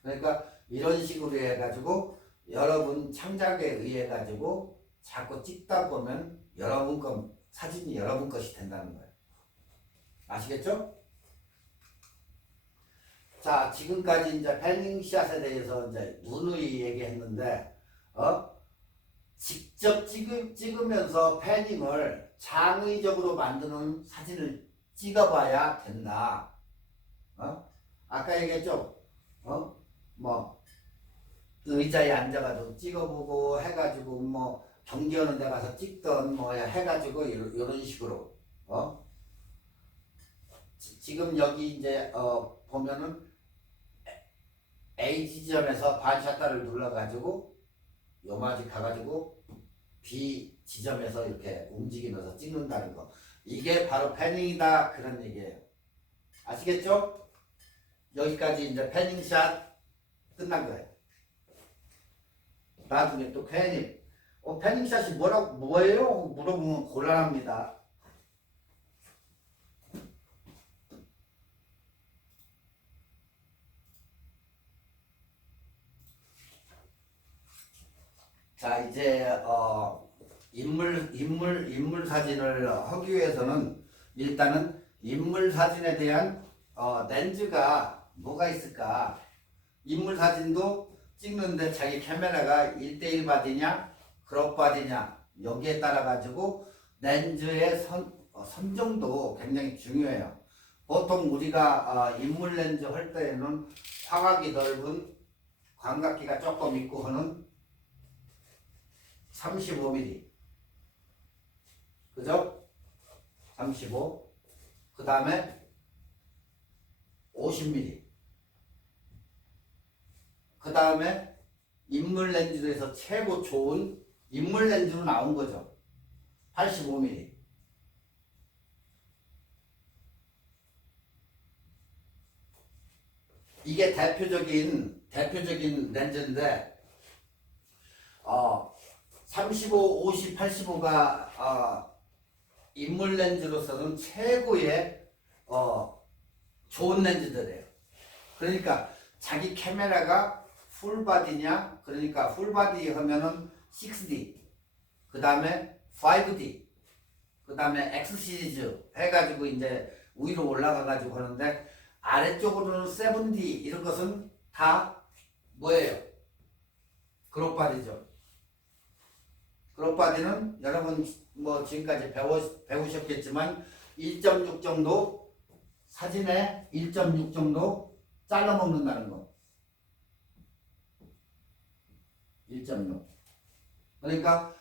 그러니까 이런 식으로 해가지고 여러분 창작에 의해 가지고 자꾸 찍다 보면 사진이 여러분 것이 된다는 거예요. 아시겠죠? 자, 지금까지 이제 패닝샷에 대해서 이제 누누이 얘기했는데, 직접 찍으면서 패닝을 창의적으로 만드는 사진을 찍어봐야 된다. 아까 얘기했죠? 뭐, 의자에 앉아가지고 찍어보고 해가지고 뭐, 경기하는 데 가서 찍던 뭐 해가지고 이런 식으로, 지금 여기 이제, 보면은 A 지점에서 반샷다를 눌러가지고 요마지 가가지고 B 지점에서 이렇게 움직이면서 찍는다는 거. 이게 바로 패닝이다 그런 얘기예요. 아시겠죠? 여기까지 이제 패닝샷 끝난 거예요. 나중에 또 괜히 패닝샷이 뭐예요? 물어보면 곤란합니다. 자, 이제 인물 사진을 하기 위해서는 일단은 인물 사진에 대한 렌즈가 뭐가 있을까? 인물 사진도 찍는데 자기 카메라가 1:1 바디냐 크롭 바디냐 여기에 따라 가지고 렌즈의 선정도 굉장히 중요해요. 보통 우리가 인물 렌즈 할 때에는 화각이 넓은 광각기가 조금 있고 하는 35mm. 그죠? 35. 그 다음에 50mm. 그 다음에 인물 렌즈에서 최고 좋은 인물 렌즈로 나온 거죠. 85mm. 이게 대표적인 렌즈인데 35, 50, 85가 인물 렌즈로서는 최고의 좋은 렌즈들이에요. 그러니까 자기 카메라가 풀바디냐, 그러니까 풀바디 하면은 6D, 그 다음에 5D, 그 다음에 X 시리즈 해가지고 이제 위로 올라가가지고 하는데 아래쪽으로는 7D 이런 것은 다 뭐예요? 그룹바디죠. 그룹바디는 여러분 뭐 지금까지 배우셨겠지만 1.6 정도 사진에 1.6 정도 잘라 먹는다는 거. 1.6. 그러니까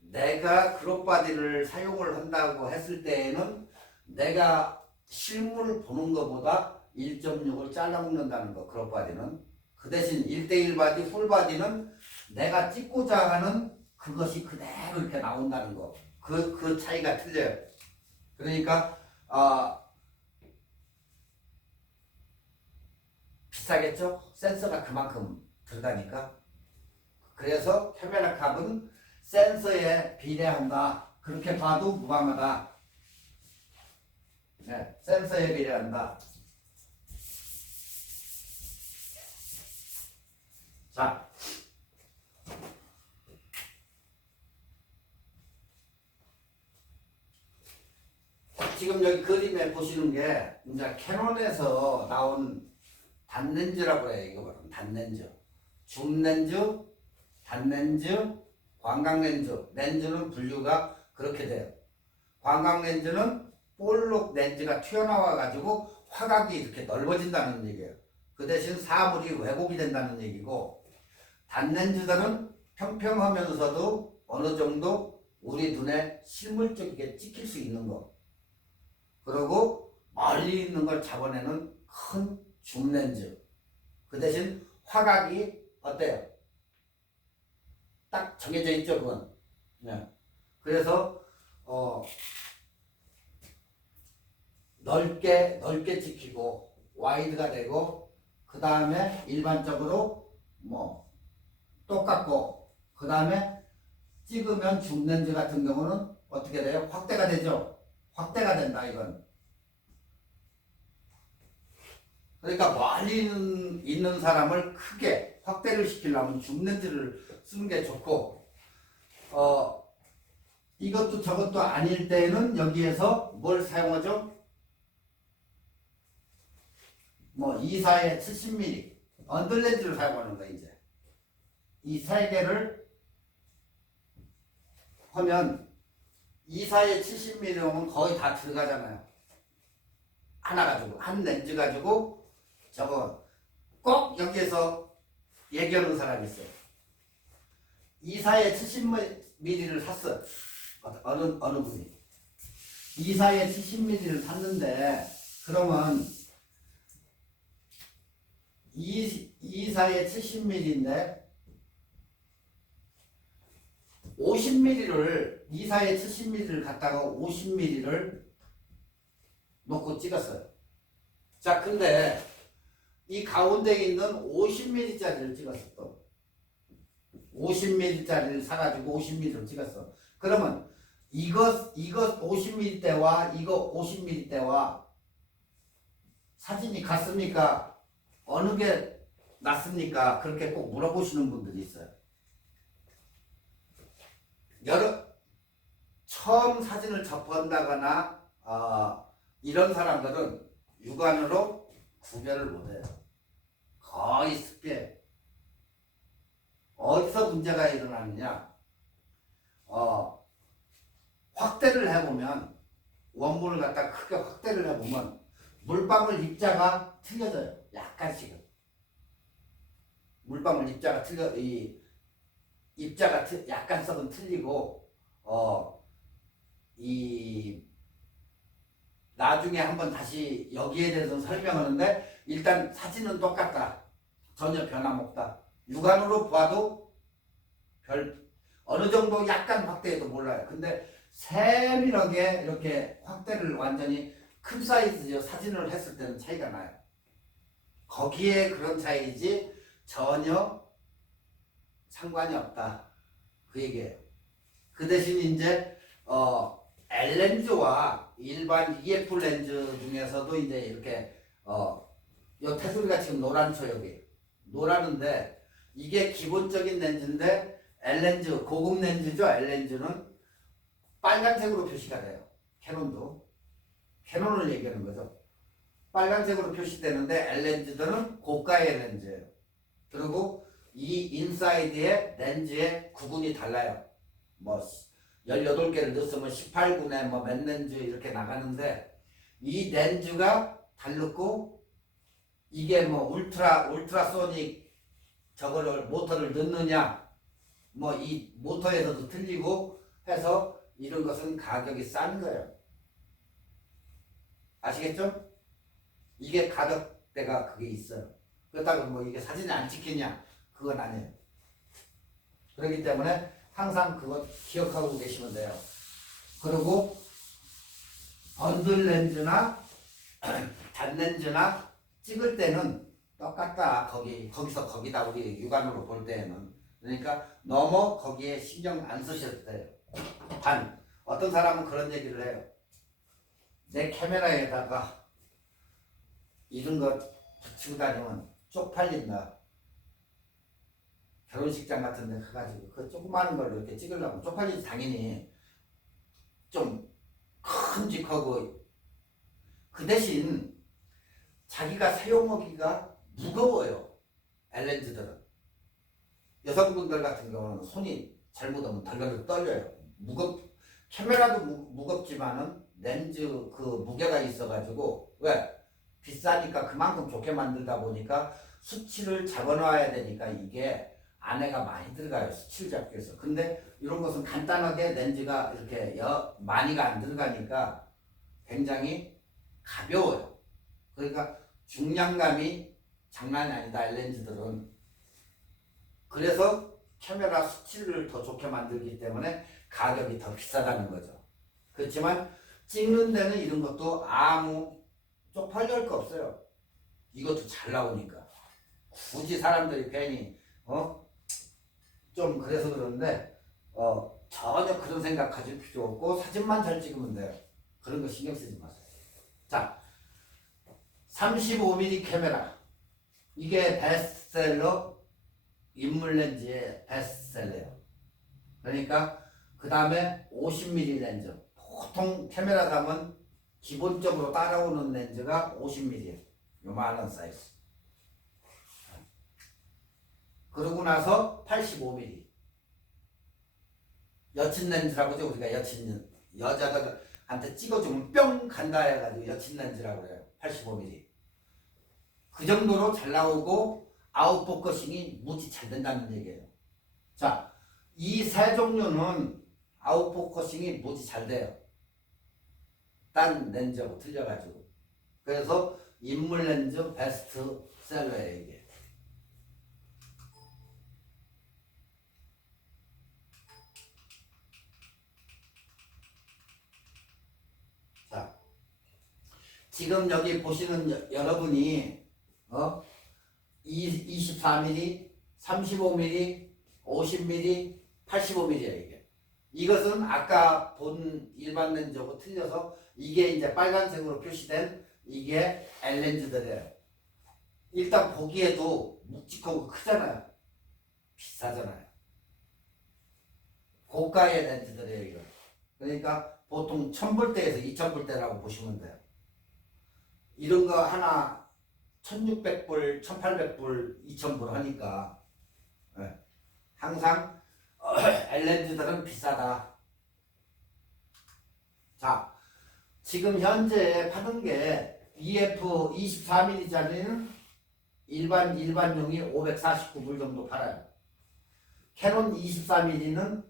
내가 그룹바디를 사용을 한다고 했을 때에는 내가 실물을 보는 것보다 1.6을 잘라 먹는다는 거. 그룹바디는. 그 대신 1:1 바디, 풀바디는 내가 찍고자 하는 그것이 그대로 이렇게 나온다는 거. 그 차이가 틀려요. 그러니까 비싸겠죠? 센서가 그만큼 들어가니까. 그래서 카메라 값은 센서에 비례한다. 그렇게 봐도 무방하다. 네, 센서에 비례한다. 자, 지금 여기 그림에 보시는 게 이제 캐논에서 나온 단렌즈라고 해요. 이거 봐요. 단렌즈, 줌렌즈, 단렌즈, 광각렌즈. 렌즈는 분류가 그렇게 돼요. 광각렌즈는 볼록 렌즈가 튀어나와 가지고 화각이 이렇게 넓어진다는 얘기예요. 그 대신 사물이 왜곡이 된다는 얘기고, 단렌즈들은 평평하면서도 어느 정도 우리 눈에 실물적이게 찍힐 수 있는 거. 그리고 멀리 있는 걸 잡아내는 큰 줌렌즈. 그 대신 화각이 어때요? 딱 정해져 있죠, 그건. 네. 그래서 넓게 찍히고 와이드가 되고, 그 다음에 일반적으로 뭐 똑같고, 그 다음에 찍으면 줌렌즈 같은 경우는 어떻게 돼요? 확대가 되죠. 확대가 된다, 이건. 그러니까 멀리 있는 사람을 크게 확대를 시키려면 줌렌즈를 쓰는 게 좋고, 이것도 저것도 아닐 때에는 여기에서 뭘 사용하죠? 뭐 24에 70mm 언더렌즈를 사용하는 거야 이제. 이 세 개를 하면 24에 70mm면 거의 다 들어가잖아요. 하나 가지고 한 렌즈 가지고 저거 꼭 여기에서 얘기하는 사람이 있어요. 24에 70mm를 샀어. 어느 분이 24에 70mm를 샀는데 그러면 24에 70mm인데 50mm를 24에 70mm를 갖다가 50mm를 놓고 찍었어요. 자, 근데 이 가운데 있는 50mm짜리를 찍었어. 또 50mm짜리를 사가지고 50mm를 찍었어. 그러면 이것 50mm 대와 이거 50mm 대와 사진이 같습니까? 어느 게 낫습니까? 그렇게 꼭 물어보시는 분들이 있어요. 처음 사진을 접한다거나 이런 사람들은 육안으로 구별을 못해요. 거의 습해. 어디서 문제가 일어나느냐? 확대를 해보면 원본을 갖다 크게 확대를 해보면 물방울 입자가 틀려져요. 약간씩은. 물방울 입자가 약간 썩은 틀리고 나중에 한번 다시 여기에 대해서 설명하는데 일단 사진은 똑같다. 전혀 변함없다. 육안으로 봐도 어느 정도 약간 확대해도 몰라요. 근데 세밀하게 이렇게 확대를 완전히 큰 사이즈 사진을 했을 때는 차이가 나요. 거기에 그런 차이지 전혀 상관이 없다. 그 얘기예요. 그 대신 이제 L렌즈와 일반 EF 렌즈 중에서도 이제 이렇게 요 테두리가 지금 노란초 여기 노라는데 이게 기본적인 렌즈인데 L렌즈 고급 렌즈죠. L렌즈는 빨간색으로 표시가 돼요. 캐논을 얘기하는 거죠. 빨간색으로 표시되는데 L렌즈들은 고가의 렌즈예요. 그리고 이 인사이드의 렌즈의 구분이 달라요. 뭐 18개를 넣었으면 18군에 뭐 몇 렌즈 이렇게 나가는데 이 렌즈가 다르고 이게 뭐 울트라소닉 저거를 모터를 넣느냐 뭐 이 모터에서도 틀리고 해서 이런 것은 가격이 싼 거예요. 아시겠죠? 이게 가격대가 그게 있어요. 그렇다고 뭐 이게 사진이 안 찍히냐? 그건 아니에요. 그렇기 때문에 항상 그거 기억하고 계시면 돼요. 그리고 번들 렌즈나 단렌즈나 찍을 때는 똑같다. 거기서 거기다 우리 육안으로 볼 때에는. 그러니까 너무 거기에 신경 안 쓰셔도 돼요. 어떤 사람은 그런 얘기를 해요. 내 카메라에다가 이런 거 붙이고 다니면 쪽팔린다. 결혼식장 같은 데 가가지고 그 조그마한 걸로 이렇게 찍으려면 쪽팔리지. 당연히 좀 큼직하고 그 대신 자기가 사용하기가 무거워요. L렌즈들은 여성분들 같은 경우는 손이 잘못하면 덜덜 떨려요. 카메라도 무겁지만은 렌즈 그 무게가 있어가지고 왜? 비싸니까 그만큼 좋게 만들다 보니까 수치를 잡아놔야 되니까 이게 안에가 많이 들어가요. 수치를 잡기 위해서. 근데 이런 것은 간단하게 렌즈가 이렇게 많이가 안 들어가니까 굉장히 가벼워요. 그러니까 중량감이 장난이 아니다. 렌즈들은. 그래서 카메라 수치를 더 좋게 만들기 때문에 가격이 더 비싸다는 거죠. 그렇지만 찍는 데는 이런 것도 아무 쪽팔려 할 거 없어요. 이것도 잘 나오니까. 굳이 사람들이 괜히 좀 그래서 그러는데 전혀 그런 생각 가질 필요 없고 사진만 잘 찍으면 돼요. 그런 거 신경 쓰지 마세요. 자, 35mm 카메라. 이게 베스트셀러 인물 렌즈의 베스트셀러예요. 그러니까 그 다음에 50mm 렌즈. 보통 카메라 가면 기본적으로 따라오는 렌즈가 50mm예요. 요만한 사이즈. 그러고 나서 85mm. 여친 렌즈라고 하죠. 우리가 여자들한테 찍어주면 뿅 간다 해가지고 여친 렌즈라고 그래요. 85mm. 그 정도로 잘 나오고 아웃포커싱이 무지 잘 된다는 얘기예요. 자, 이 세 종류는 아웃포커싱이 무지 잘 돼요. 딴 렌즈하고 틀려가지고. 그래서 인물 렌즈 베스트셀러예요, 이게. 자, 지금 여기 보시는 여러분이 24mm, 35mm, 50mm, 85mm예요, 이게. 이것은 아까 본 일반 렌즈하고 틀려서 이게 이제 빨간색으로 표시된 이게 L렌즈들이에요. 일단 보기에도 묵직하고 크잖아요. 비싸잖아요. 고가의 렌즈들이에요, 이거. 그러니까 보통 1000불대에서 2000불대라고 보시면 돼요. 이런 거 하나 1600불, 1800불, 2000불 하니까 항상 L렌즈들은 비싸다. 자, 지금 현재 파는 게 EF 24mm짜리는 일반용이 549불 정도 팔아요. 캐논 24mm는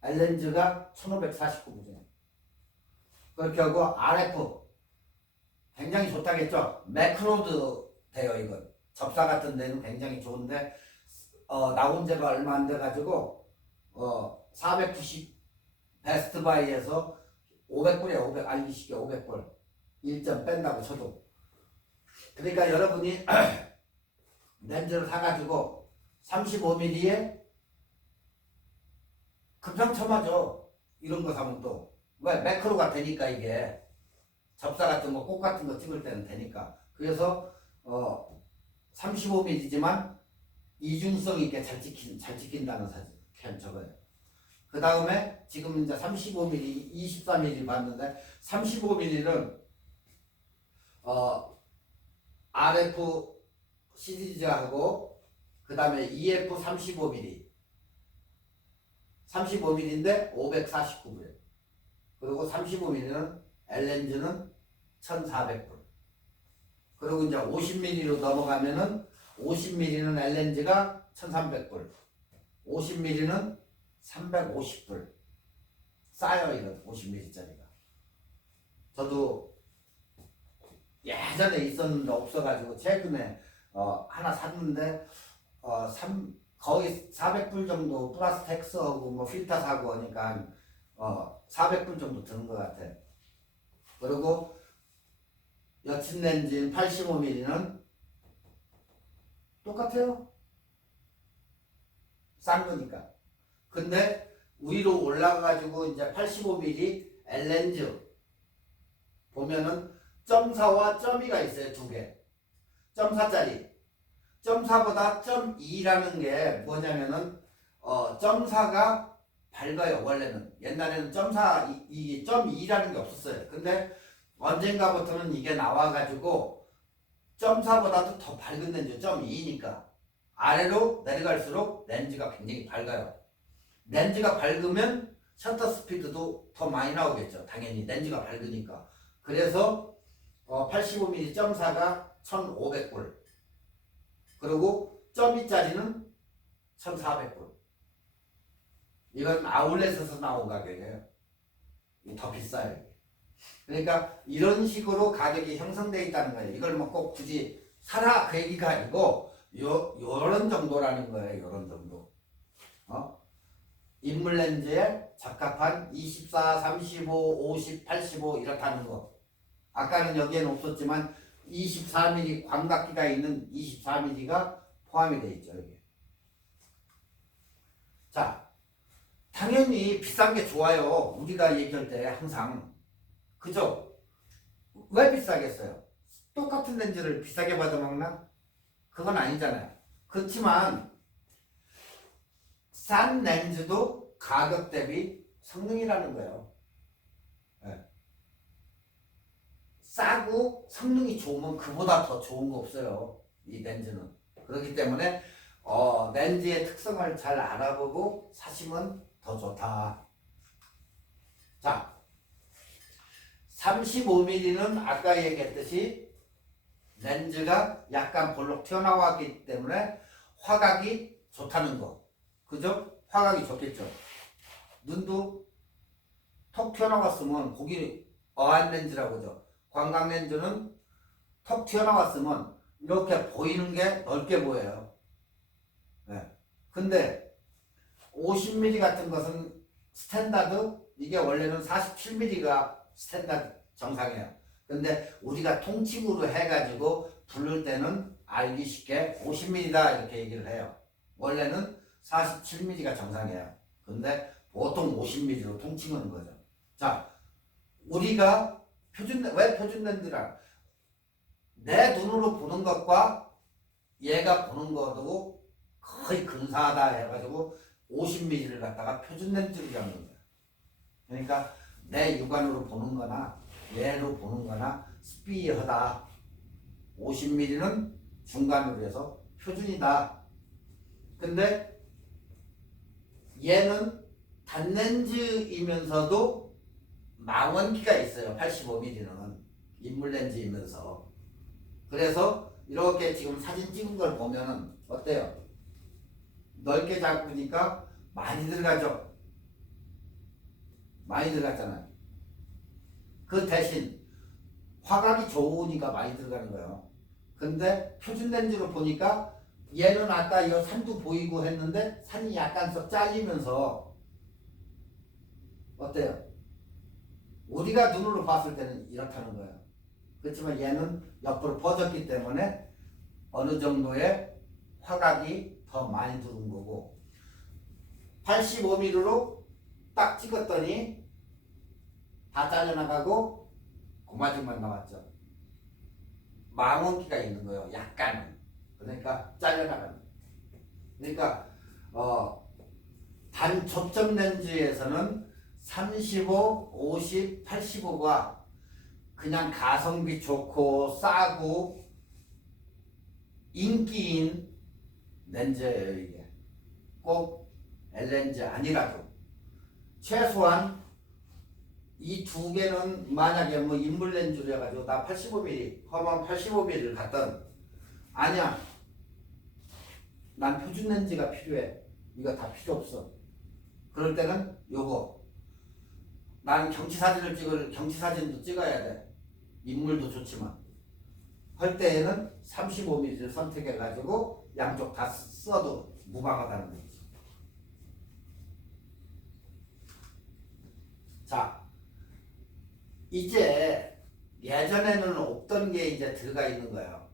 L렌즈가 1549불이에요. 그렇게 하고 RF 굉장히 좋다겠죠. 매크로도 돼요. 이건 접사 같은 데는 굉장히 좋은데 나온 지가 얼마 안 돼가지고 490 베스트바이에서 500불이에요. 500 알기시게 500불 1점 뺀다고 쳐도. 그러니까 여러분이 렌즈를 사가지고 35mm에 급상첨화죠. 이런 거 사면 또 왜 매크로가 되니까 이게 접사 같은 거, 꽃 같은 거 찍을 때는 되니까. 그래서 35mm지만 이중성 있게 잘 찍힌다는 사진 저거예요. 그 다음에 지금 이제 35mm, 24mm 봤는데 35mm는 RF 시리즈하고 그 다음에 EF 35mm 35mm인데 549불이에요. 그리고 35mm는 L렌즈는 1400불. 그리고 이제 50mm로 넘어가면은 50mm는 L렌즈가 1300불. 50mm는 350불. 싸요, 이거 50mm짜리가. 저도 예전에 있었는데 없어가지고 최근에 하나 샀는데 거의 400불 정도 플러스 텍스하고 뭐 필터 사고 하니까 400불 정도 드는 것 같아. 그리고 여친 렌즈인 85mm는 똑같아요. 싼 거니까. 근데 위로 올라가가지고 이제 85mm L렌즈 보면은 .4와 .2가 있어요. 두 개. .4짜리. .4보다 .2라는 게 뭐냐면은 .4가 밝아요. 원래는 옛날에는 .4 이 .2라는 게 없었어요. 근데 언젠가부터는 이게 나와가지고 .4보다도 더 밝은 렌즈 .2니까 아래로 내려갈수록 렌즈가 굉장히 밝아요. 렌즈가 밝으면 셔터 스피드도 더 많이 나오겠죠. 당연히 렌즈가 밝으니까. 그래서 85mm .4가 1500불 그리고 .2짜리는 1400불. 이건 아울렛에서 나온 가격이에요. 더 비싸요. 그러니까 이런 식으로 가격이 형성되어 있다는 거예요. 이걸 뭐 꼭 굳이 사라 그 얘기가 아니고 요런 정도라는 거예요. 요런 정도. 인물 렌즈에 적합한 24, 35, 50, 85 이렇다는 거. 아까는 여기에는 없었지만 24mm 광각기가 있는 24mm가 포함이 되어 있죠. 여기. 자, 당연히 비싼 게 좋아요. 우리가 얘기할 때 항상. 그죠? 왜 비싸겠어요? 똑같은 렌즈를 비싸게 받아먹나? 그건 아니잖아요. 그렇지만 싼 렌즈도 가격 대비 성능이라는 거예요. 네. 싸고 성능이 좋으면 그보다 더 좋은 거 없어요. 이 렌즈는. 그렇기 때문에 렌즈의 특성을 잘 알아보고 사시면 더 좋다. 자, 35mm는 아까 얘기했듯이 렌즈가 약간 볼록 튀어나왔기 때문에 화각이 좋다는 거. 그죠? 화각이 좋겠죠. 눈도 톡 튀어나왔으면 거기 어안 렌즈라고 하죠. 광각 렌즈는 톡 튀어나왔으면 이렇게 보이는 게 넓게 보여요. 네. 근데 50mm 같은 것은 스탠다드, 이게 원래는 47mm가 스탠다드 정상이에요. 근데 우리가 통칭으로 해가지고 부를 때는 알기 쉽게 50mm다 이렇게 얘기를 해요. 원래는 47mm가 정상이에요. 근데 보통 50mm로 통칭하는 거죠. 자, 우리가 왜 표준 렌즈라? 내 눈으로 보는 것과 얘가 보는 것도 거의 근사하다 해가지고 50mm를 갖다가 표준 렌즈로 잡는 거예요. 그러니까 내 육안으로 보는 거나 얘로 보는 거나 스피어하다. 50mm는 중간으로 해서 표준이다. 근데 얘는 단렌즈이면서도 망원기가 있어요. 85mm는 인물 렌즈이면서. 그래서 이렇게 지금 사진 찍은 걸 보면은 어때요? 넓게 잡으니까 많이 들어가죠. 많이 들어갔잖아요. 그 대신 화각이 좋으니까 많이 들어가는 거예요. 근데 표준 렌즈로 보니까 얘는 아까 이 산도 보이고 했는데 산이 약간 썩 잘리면서 어때요? 우리가 눈으로 봤을 때는 이렇다는 거예요. 그렇지만 얘는 옆으로 퍼졌기 때문에 어느 정도의 화각이 더 많이 들어온 거고 85mm로 딱 찍었더니 다 잘려나가고 고마지만 나왔죠. 망원기가 있는 거예요. 약간은. 그러니까 잘려나가는. 그러니까 단 접점 렌즈에서는 35, 50, 85가 그냥 가성비 좋고 싸고 인기인 렌즈예요. 이게 꼭 L렌즈 아니라도 최소한 이 두 개는 만약에 뭐 인물 렌즈로 해가지고 나 85mm 험한 85mm를 갖던 아니야 난 표준 렌즈가 필요해 이거 다 필요 없어 그럴 때는 요거 나는 경치사진을 찍을 경치사진도 찍어야 돼 인물도 좋지만 할 때에는 35mm를 선택해 가지고 양쪽 다 써도 무방하다는 거죠. 자 이제 예전에는 없던 게 이제 들어가 있는 거예요.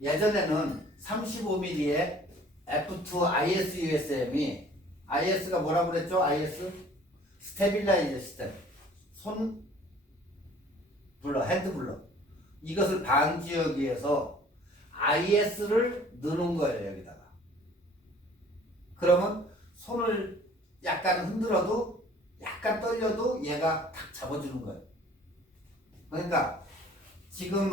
예전에는 35mm의 F2 ISUSM이 IS가 뭐라고 그랬죠? IS? 스테빌라이저 시스템. 손 블러, 핸드 블러. 이것을 방지하기 위해서 IS를 넣는 거예요, 여기다가. 그러면 손을 약간 흔들어도 약간 떨려도 얘가 탁 잡아주는 거예요. 그러니까 지금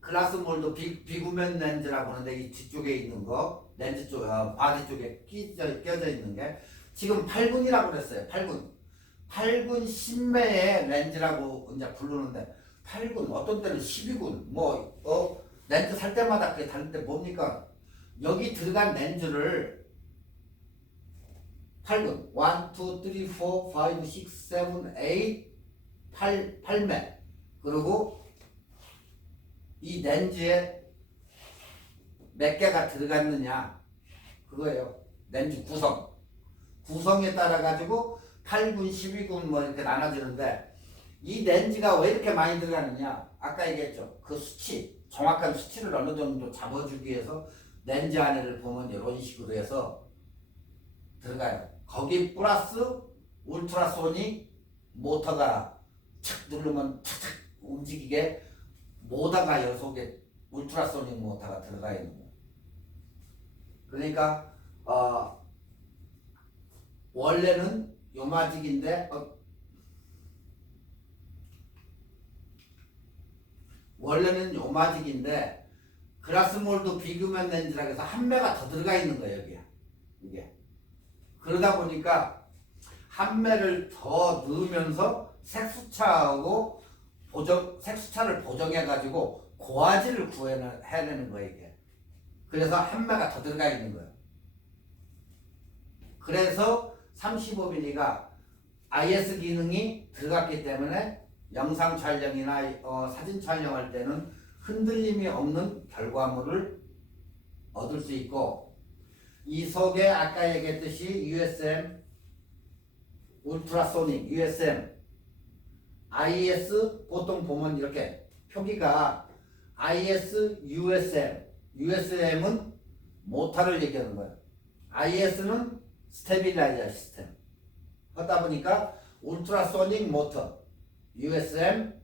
글라스 몰드 비구면 렌즈라고 하는데 이 뒤쪽에 있는 거 렌즈 쪽 바디 쪽에 껴져 있는 게 지금 8군이라고 그랬어요. 8군 신매의 렌즈라고 이제 부르는데 8군 어떤 때는 12군 렌즈 살 때마다 그게 다른데 뭡니까? 여기 들어간 렌즈를 8군 1, 2, 3, 4, 5, 6, 7, 8 8매 그리고 이 렌즈에 몇 개가 들어갔느냐 그거예요. 렌즈 구성에 따라 가지고 8군, 12군 뭐 이렇게 나눠지는데 이 렌즈가 왜 이렇게 많이 들어가느냐 아까 얘기했죠. 그 수치 정확한 수치를 어느 정도 잡아주기 위해서 렌즈 안에를 보면 이런 식으로 해서 들어가요. 거기 플러스 울트라소닉 모터가 착 누르면 착착 움직이게 모터가 여 속에 울트라소닉 모터가 들어가 있는 거예요. 그러니까 원래는 요마직인데 원래는 요마직인데 그라스몰드 비그맨 렌즈라고 해서 한 매가 더 들어가 있는 거예요, 여기에. 이게. 그러다 보니까 한 매를 더 넣으면서 색수차하고 색수차를 보정해가지고 고화질을 해내는 거예요, 이게. 그래서 한 매가 더 들어가 있는 거예요. 그래서 35mm가 IS 기능이 들어갔기 때문에 영상 촬영이나 사진 촬영할 때는 흔들림이 없는 결과물을 얻을 수 있고, 이 속에 아까 얘기했듯이 USM, 울트라소닉, USM, IS 보통 보면 이렇게 표기가 IS, USM, USM은 모터를 얘기하는 거예요. IS는 스테빌라이저 시스템. 하다 보니까 울트라소닉 모터, USM이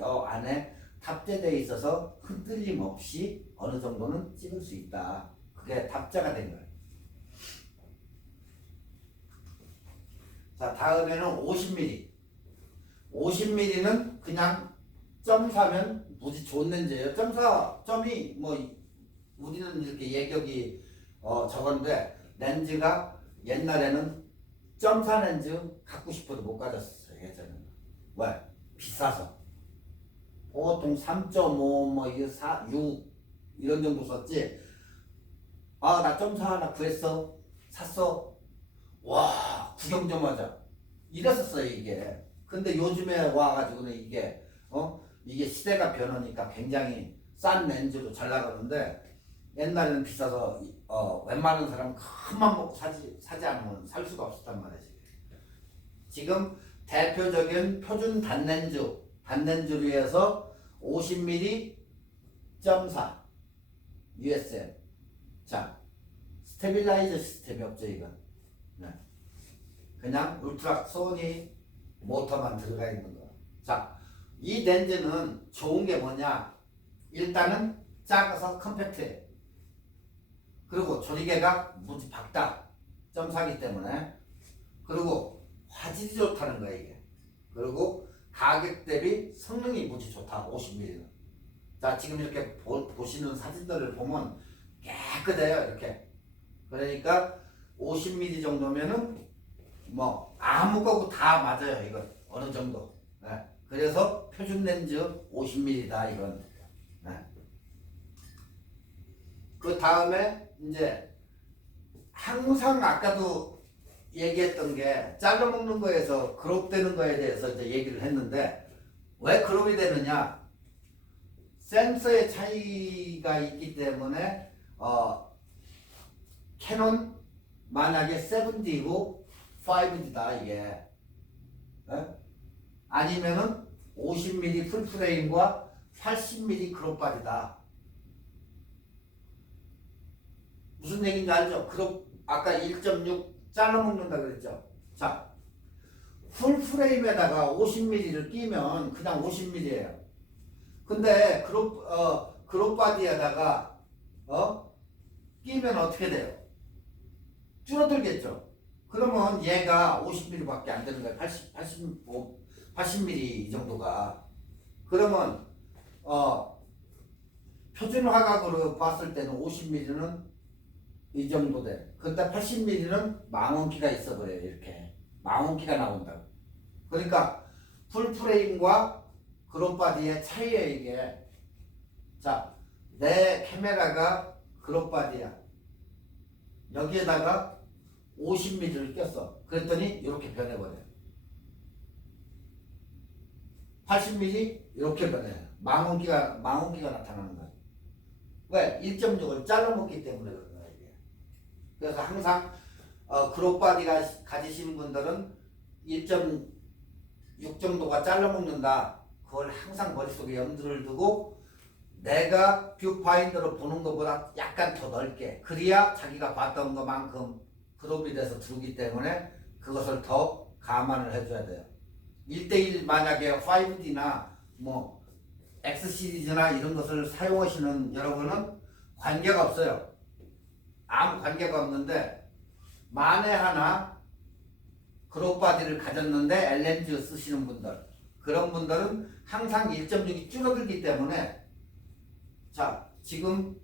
안에 탑재되어 있어서 흔들림 없이 어느 정도는 찍을 수 있다. 그게 탑재가 된 거예요. 자, 다음에는 50mm. 50mm는 그냥 점 사면 무지 좋은 렌즈예요. 점이 뭐 우리는 이렇게 예격이 적었는데 렌즈가 옛날에는 점사 렌즈 갖고 싶어도 못 가졌어요. 예전에는. 왜? 비싸서. 보통 3.5 뭐 4, 6 이런 정도 썼지. 아, 나 점사 하나 구했어. 샀어. 와, 구경 좀 하자. 이랬었어요, 이게. 근데 요즘에 와가지고는 이게 시대가 변하니까 굉장히 싼 렌즈로 잘 나가는데 옛날에는 비싸서 웬만한 사람은 큰맘 먹고 사지 않으면 살 수가 없었단 말이지. 지금 대표적인 표준 단렌즈로 해서 50mm 점사 USM. 자, 스테빌라이저 시스템이 없죠, 이건. 네. 그냥 울트라소닉 모터만 들어가 있는 거. 자, 이 렌즈는 좋은 게 뭐냐? 일단은 작아서 컴팩트해. 그리고 조리개가 무지 밝다. 점사기 때문에. 그리고 화질이 좋다는 거야, 이게. 그리고 가격 대비 성능이 무지 좋다, 50mm는. 자, 지금 이렇게 보시는 사진들을 보면 깨끗해요, 이렇게. 그러니까 50mm 정도면은 뭐 아무 거고 다 맞아요, 이건. 어느 정도. 네. 그래서 표준 렌즈 50mm다, 이건. 네. 그 다음에 이제 항상 아까도 얘기했던 게 잘라 먹는 거에서 그룹되는 거에 대해서 이제 얘기를 했는데 왜 그룹이 되느냐? 센서의 차이가 있기 때문에 캐논 만약에 7D고 5D다 이게. 네? 아니면은 50mm 풀프레임과 80mm 크롭바디다. 무슨 얘기인지 알죠? 아까 1.6 잘라먹는다 그랬죠? 자, 풀프레임에다가 50mm를 끼면 그냥 50mm예요. 근데 크롭바디에다가 끼면 어떻게 돼요? 줄어들겠죠? 그러면 얘가 50mm밖에 안 되는 거예요. 80mm 이 정도가. 그러면 표준 화각으로 봤을 때는 50mm는 이 정도 돼. 근데 80mm는 망원키가 있어버려요. 이렇게 망원키가 나온다고. 그러니까 풀프레임과 그룹바디의 차이예요, 이게. 자, 내 카메라가 그룹바디야. 여기에다가 50mm를 꼈어. 그랬더니 이렇게 변해버려요. 80mm 이렇게 변해요. 망원키가 나타나는 거예요. 왜? 1.6을 잘라먹기 때문에 그런 거예요, 이게. 그래서 항상 그룹바디가 가지시는 분들은 1.6 정도가 잘라먹는다. 그걸 항상 머릿속에 염두를 두고 내가 뷰파인더로 보는 것보다 약간 더 넓게, 그래야 자기가 봤던 것만큼 그룹이 돼서 들어오기 때문에 그것을 더 감안을 해줘야 돼요. 1대1 만약에 5D나 뭐 X 시리즈나 이런 것을 사용하시는 여러분은 관계가 없어요. 아무 관계가 없는데 만에 하나 그룹바디를 가졌는데 L렌즈 쓰시는 분들, 그런 분들은 항상 1.6이 줄어들기 때문에 자 지금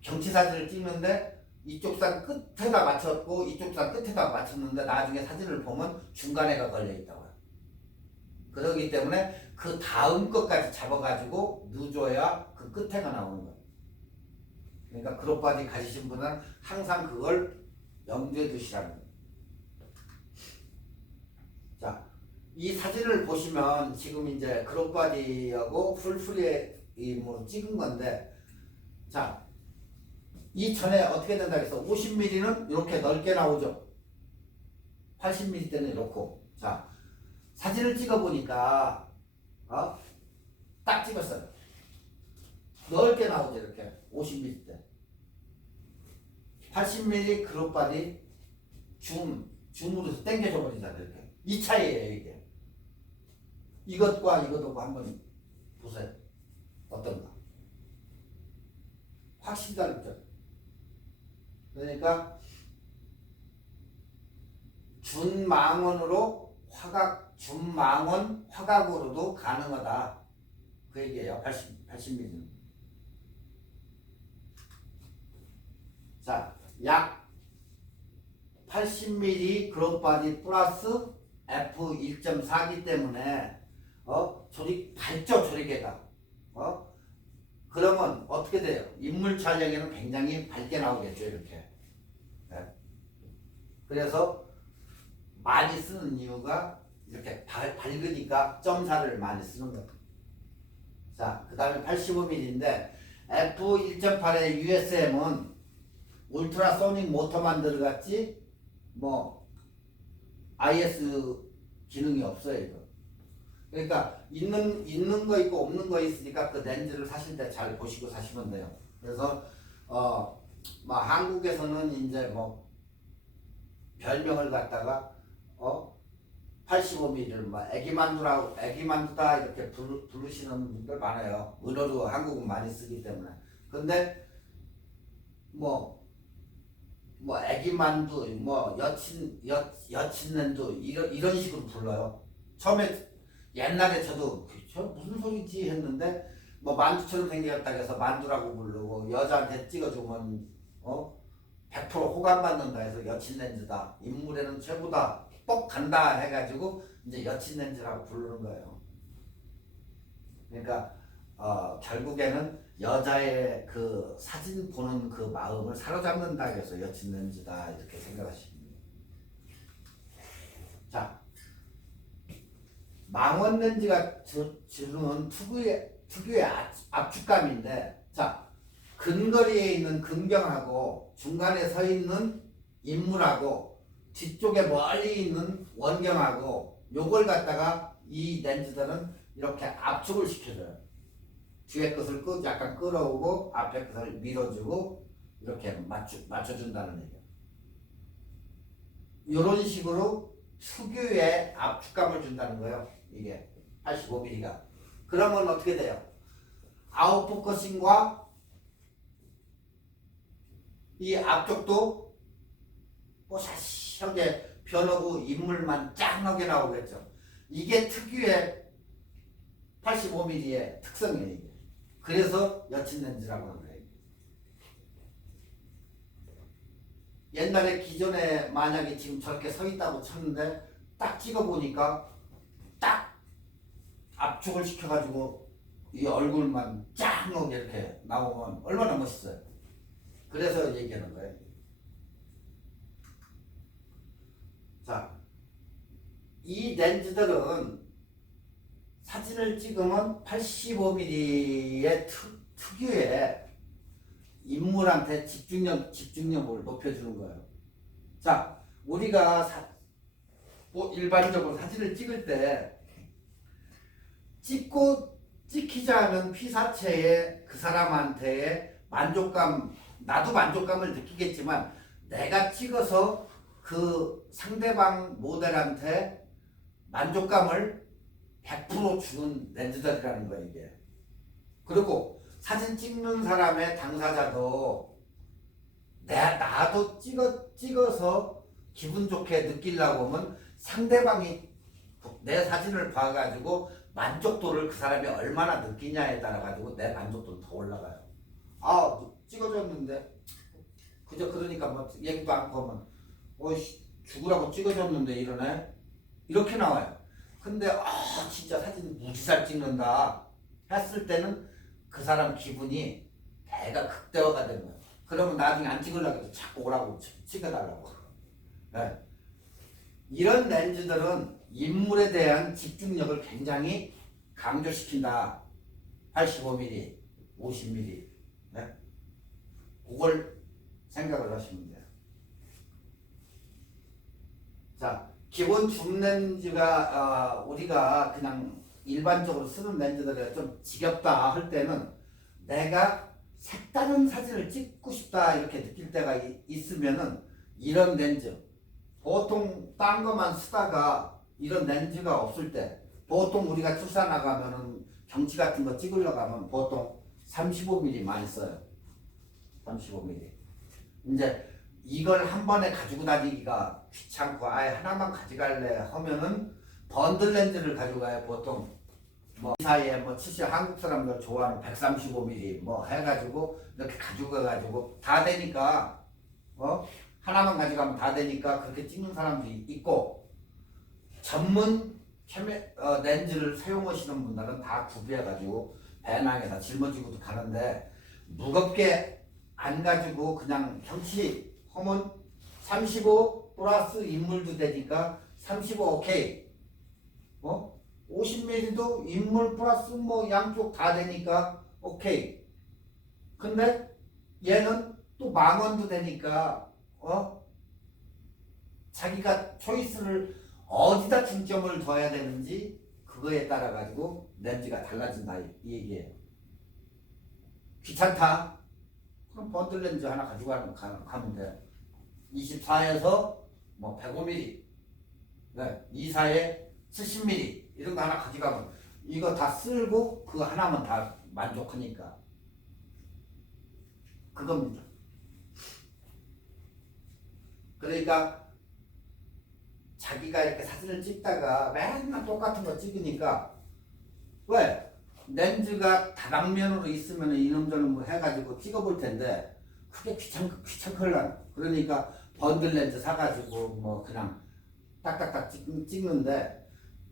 경치 사진을 찍는데 이쪽 산 끝에다 맞췄고 이쪽 산 끝에다 맞췄는데 나중에 사진을 보면 중간에가 걸려있다고요. 그러기 때문에 그 다음 것까지 잡아가지고 넣어줘야 그 끝에가 나오는 거예요. 그러니까 크롭바디 가지신 분은 항상 그걸 염두에 두시라는 거예요. 자, 이 사진을 보시면 지금 이제 크롭바디하고 풀프레임으로 찍은 건데, 자, 이 전에 어떻게 된다 해서 50mm는 이렇게 넓게 나오죠. 80mm 때는 이렇고. 자, 사진을 찍어 보니까 딱 찍었어요. 넓게 나오죠. 이렇게 50mm 때. 80mm 크롭바디 줌으로 당겨줘 버리잖아요. 이렇게. 이 차이예요, 이게. 이것과 이것하고 한번 보세요. 어떤가? 확실히 다르죠. 그러니까 준망원으로 준망원 화각으로도 가능하다. 그 얘기예요. 80mm. 자, 약 80mm 크롭바디 플러스 f1.4기 때문에 밝죠, 조리개가. 그러면 어떻게 돼요? 인물 촬영에는 굉장히 밝게 나오겠죠, 이렇게. 네. 그래서 많이 쓰는 이유가 이렇게 밝으니까 점사를 많이 쓰는 거예요. 자, 그 다음에 85mm인데 f1.8의 USM은 울트라소닉 모터만 들어갔지 뭐 IS 기능이 없어요, 이거. 그러니까 있는 거 있고 없는 거 있으니까 그 렌즈를 사실 때 잘 보시고 사시면 돼요. 그래서 뭐 한국에서는 이제 뭐 별명을 갖다가 85mm를 뭐 애기만두다 이렇게 부르시는 분들 많아요. 은어로 한국은 많이 쓰기 때문에. 근데 뭐 애기만두, 뭐 여친낸두 이런 식으로 불러요. 처음에 옛날에 저도 저 무슨 소리지 했는데 뭐 만두처럼 생겼다 해서 만두라고 부르고 여자한테 찍어주면 100% 호감 받는다 해서 여친렌즈다. 인물에는 최고다. 뻑 간다 해가지고 이제 여친렌즈라고 부르는 거예요. 그러니까 결국에는 여자의 그 사진 보는 그 마음을 사로잡는다 해서 여친렌즈다 이렇게 생각하시면 돼요. 자, 망원 렌즈가 주는 특유의 압축감인데, 자, 근거리에 있는 근경하고 중간에 서 있는 인물하고 뒤쪽에 멀리 있는 원경하고 요걸 갖다가 이 렌즈들은 이렇게 압축을 시켜줘요. 뒤에 것을 약간 끌어오고 앞에 것을 밀어주고 이렇게 맞춰준다는 얘기예요. 이런 식으로 특유의 압축감을 준다는 거예요. 이게 85mm가. 그러면 어떻게 돼요? 아웃포커싱과 이 앞쪽도 뽀샤시하게 변하고 인물만 짱하게 나오겠죠. 이게 특유의 85mm의 특성이에요. 이게. 그래서 여친 렌즈라고 하는 거예요. 옛날에 기존에 만약에 지금 저렇게 서 있다고 쳤는데 딱 찍어보니까 딱 압축을 시켜가지고 이 얼굴만 짱하게 이렇게 나오면 얼마나 멋있어요. 그래서 얘기하는 거예요. 자, 이 렌즈들은 사진을 찍으면 85mm의 특유의 인물한테 집중력을 높여주는 거예요. 자, 우리가 일반적으로 사진을 찍을 때 찍히지 않은 피사체의 그 사람한테의 만족감, 나도 만족감을 느끼겠지만 내가 찍어서 그 상대방 모델한테 만족감을 100% 주는 렌즈들이라는 거예요, 이게. 그리고 사진 찍는 사람의 당사자도 나도 찍어서 기분 좋게 느끼려고 하면 상대방이 내 사진을 봐가지고 만족도를 그 사람이 얼마나 느끼냐에 따라 가지고 내 만족도는 더 올라가요. 아 찍어줬는데 그저 그러니까 뭐 얘기도 않고 하면 죽으라고 찍어줬는데 이러네 이렇게 나와요. 근데 진짜 사진 무지 잘 찍는다 했을 때는 그 사람 기분이 배가 극대화가 되는 거예요. 그러면 나중에 안 찍으려고 해도 자꾸 오라고 찍어달라고. 네. 이런 렌즈들은 인물에 대한 집중력을 굉장히 강조시킨다. 85mm, 50mm. 네? 그걸 생각을 하시면 돼요. 자, 기본 줌 렌즈가 우리가 그냥 일반적으로 쓰는 렌즈들이 좀 지겹다 할 때는 내가 색다른 사진을 찍고 싶다 이렇게 느낄 때가 있으면은 이런 렌즈 보통 딴 거만 쓰다가 이런 렌즈가 없을 때 보통 우리가 출사 나가면은 경치 같은 거 찍으려고 하면 보통 35mm 많이 써요. 35mm. 이제 이걸 한 번에 가지고 다니기가 귀찮고 아예 하나만 가져갈래 하면은 번들 렌즈를 가져가요. 보통 뭐 이 사이에 뭐 70 한국 사람들 좋아하는 135mm 뭐 해가지고 이렇게 가지고 가가지고 다 되니까 하나만 가져가면 다 되니까 그렇게 찍는 사람들이 있고 전문 렌즈를 사용하시는 분들은 다 구비해가지고 배낭에다 짊어지고도 가는데 무겁게 안 가지고 그냥 경치 하면 35 플러스 인물도 되니까 35 오케이 50mm도 인물 플러스 뭐 양쪽 다 되니까 오케이. 근데 얘는 또 망원도 되니까 자기가 초이스를 어디다 중점을 둬야 되는지 그거에 따라 가지고 렌즈가 달라진다 이 얘기예요. 귀찮다. 그럼 번들 렌즈 하나 가지고 가면 돼. 24에서 뭐 105mm, 네, 24에 70mm 이런 거 하나 가져가면 이거 다 쓸고 그거 하나면 다 만족하니까 그겁니다. 그러니까 자기가 이렇게 사진을 찍다가 맨날 똑같은 거 찍으니까 왜? 렌즈가 다방면으로 있으면 이놈저놈 뭐 해가지고 찍어볼 텐데 그게 귀찮걸라. 그러니까 번들 렌즈 사가지고 뭐 그냥 딱딱딱 찍는데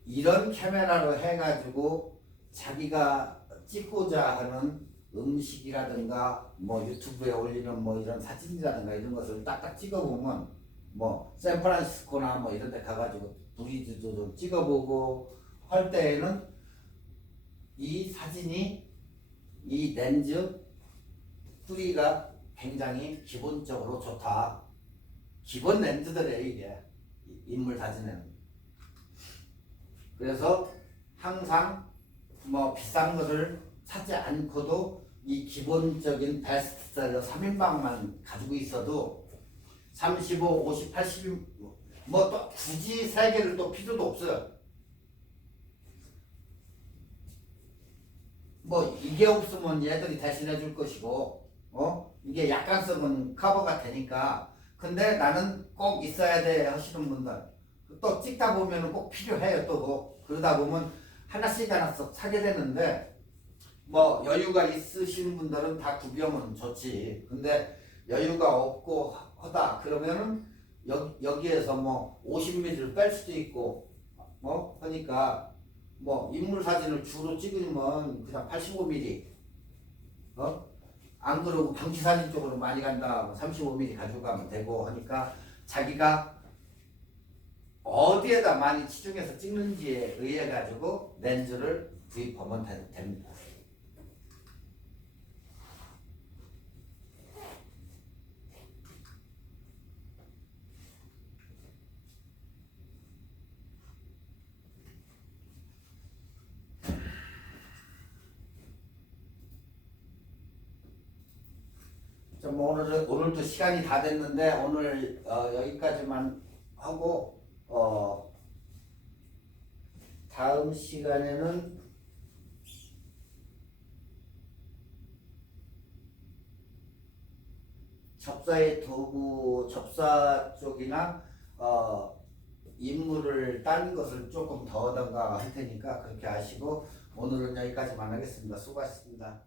이런 카메라로 해가지고 자기가 찍고자 하는 음식이라든가 뭐 유튜브에 올리는 뭐 이런 사진이라든가 이런 것을 딱딱 찍어보면 뭐 샌프란시스코나 뭐 이런 데 가가지고 브리즈도 좀 찍어보고 할 때에는 이 사진이 이 렌즈 뿌리가 굉장히 기본적으로 좋다. 기본 렌즈들이에요 이게 인물 사진에는. 그래서 항상 뭐 비싼 것을 사지 않고도 이 기본적인 베스트셀러 3인방만 가지고 있어도 35, 50, 80 뭐 또 굳이 3개를 또 필요도 없어요. 뭐 이게 없으면 얘들이 대신해 줄 것이고 이게 약간성은 커버가 되니까. 근데 나는 꼭 있어야 돼 하시는 분들 또 찍다 보면 꼭 필요해요. 또 그러다 보면 하나씩 사게 되는데 뭐 여유가 있으신 분들은 다 구비하면 좋지. 근데 여유가 없고 하다 그러면은 여기에서 뭐 50mm를 뺄 수도 있고 하니까 뭐 인물 사진을 주로 찍으면 그냥 85mm 안 그러고 경치 사진 쪽으로 많이 간다 35mm 가지고 가면 되고 하니까 자기가 어디에다 많이 치중해서 찍는지에 의해 가지고 렌즈를 구입하면 됩니다. 뭐 오늘도 시간이 다 됐는데 오늘 여기까지만 하고 다음 시간에는 접사의 도구 접사 쪽이나 임무를 딴 것을 조금 더 하던가 할 테니까 그렇게 아시고 오늘은 여기까지만 하겠습니다. 수고하셨습니다.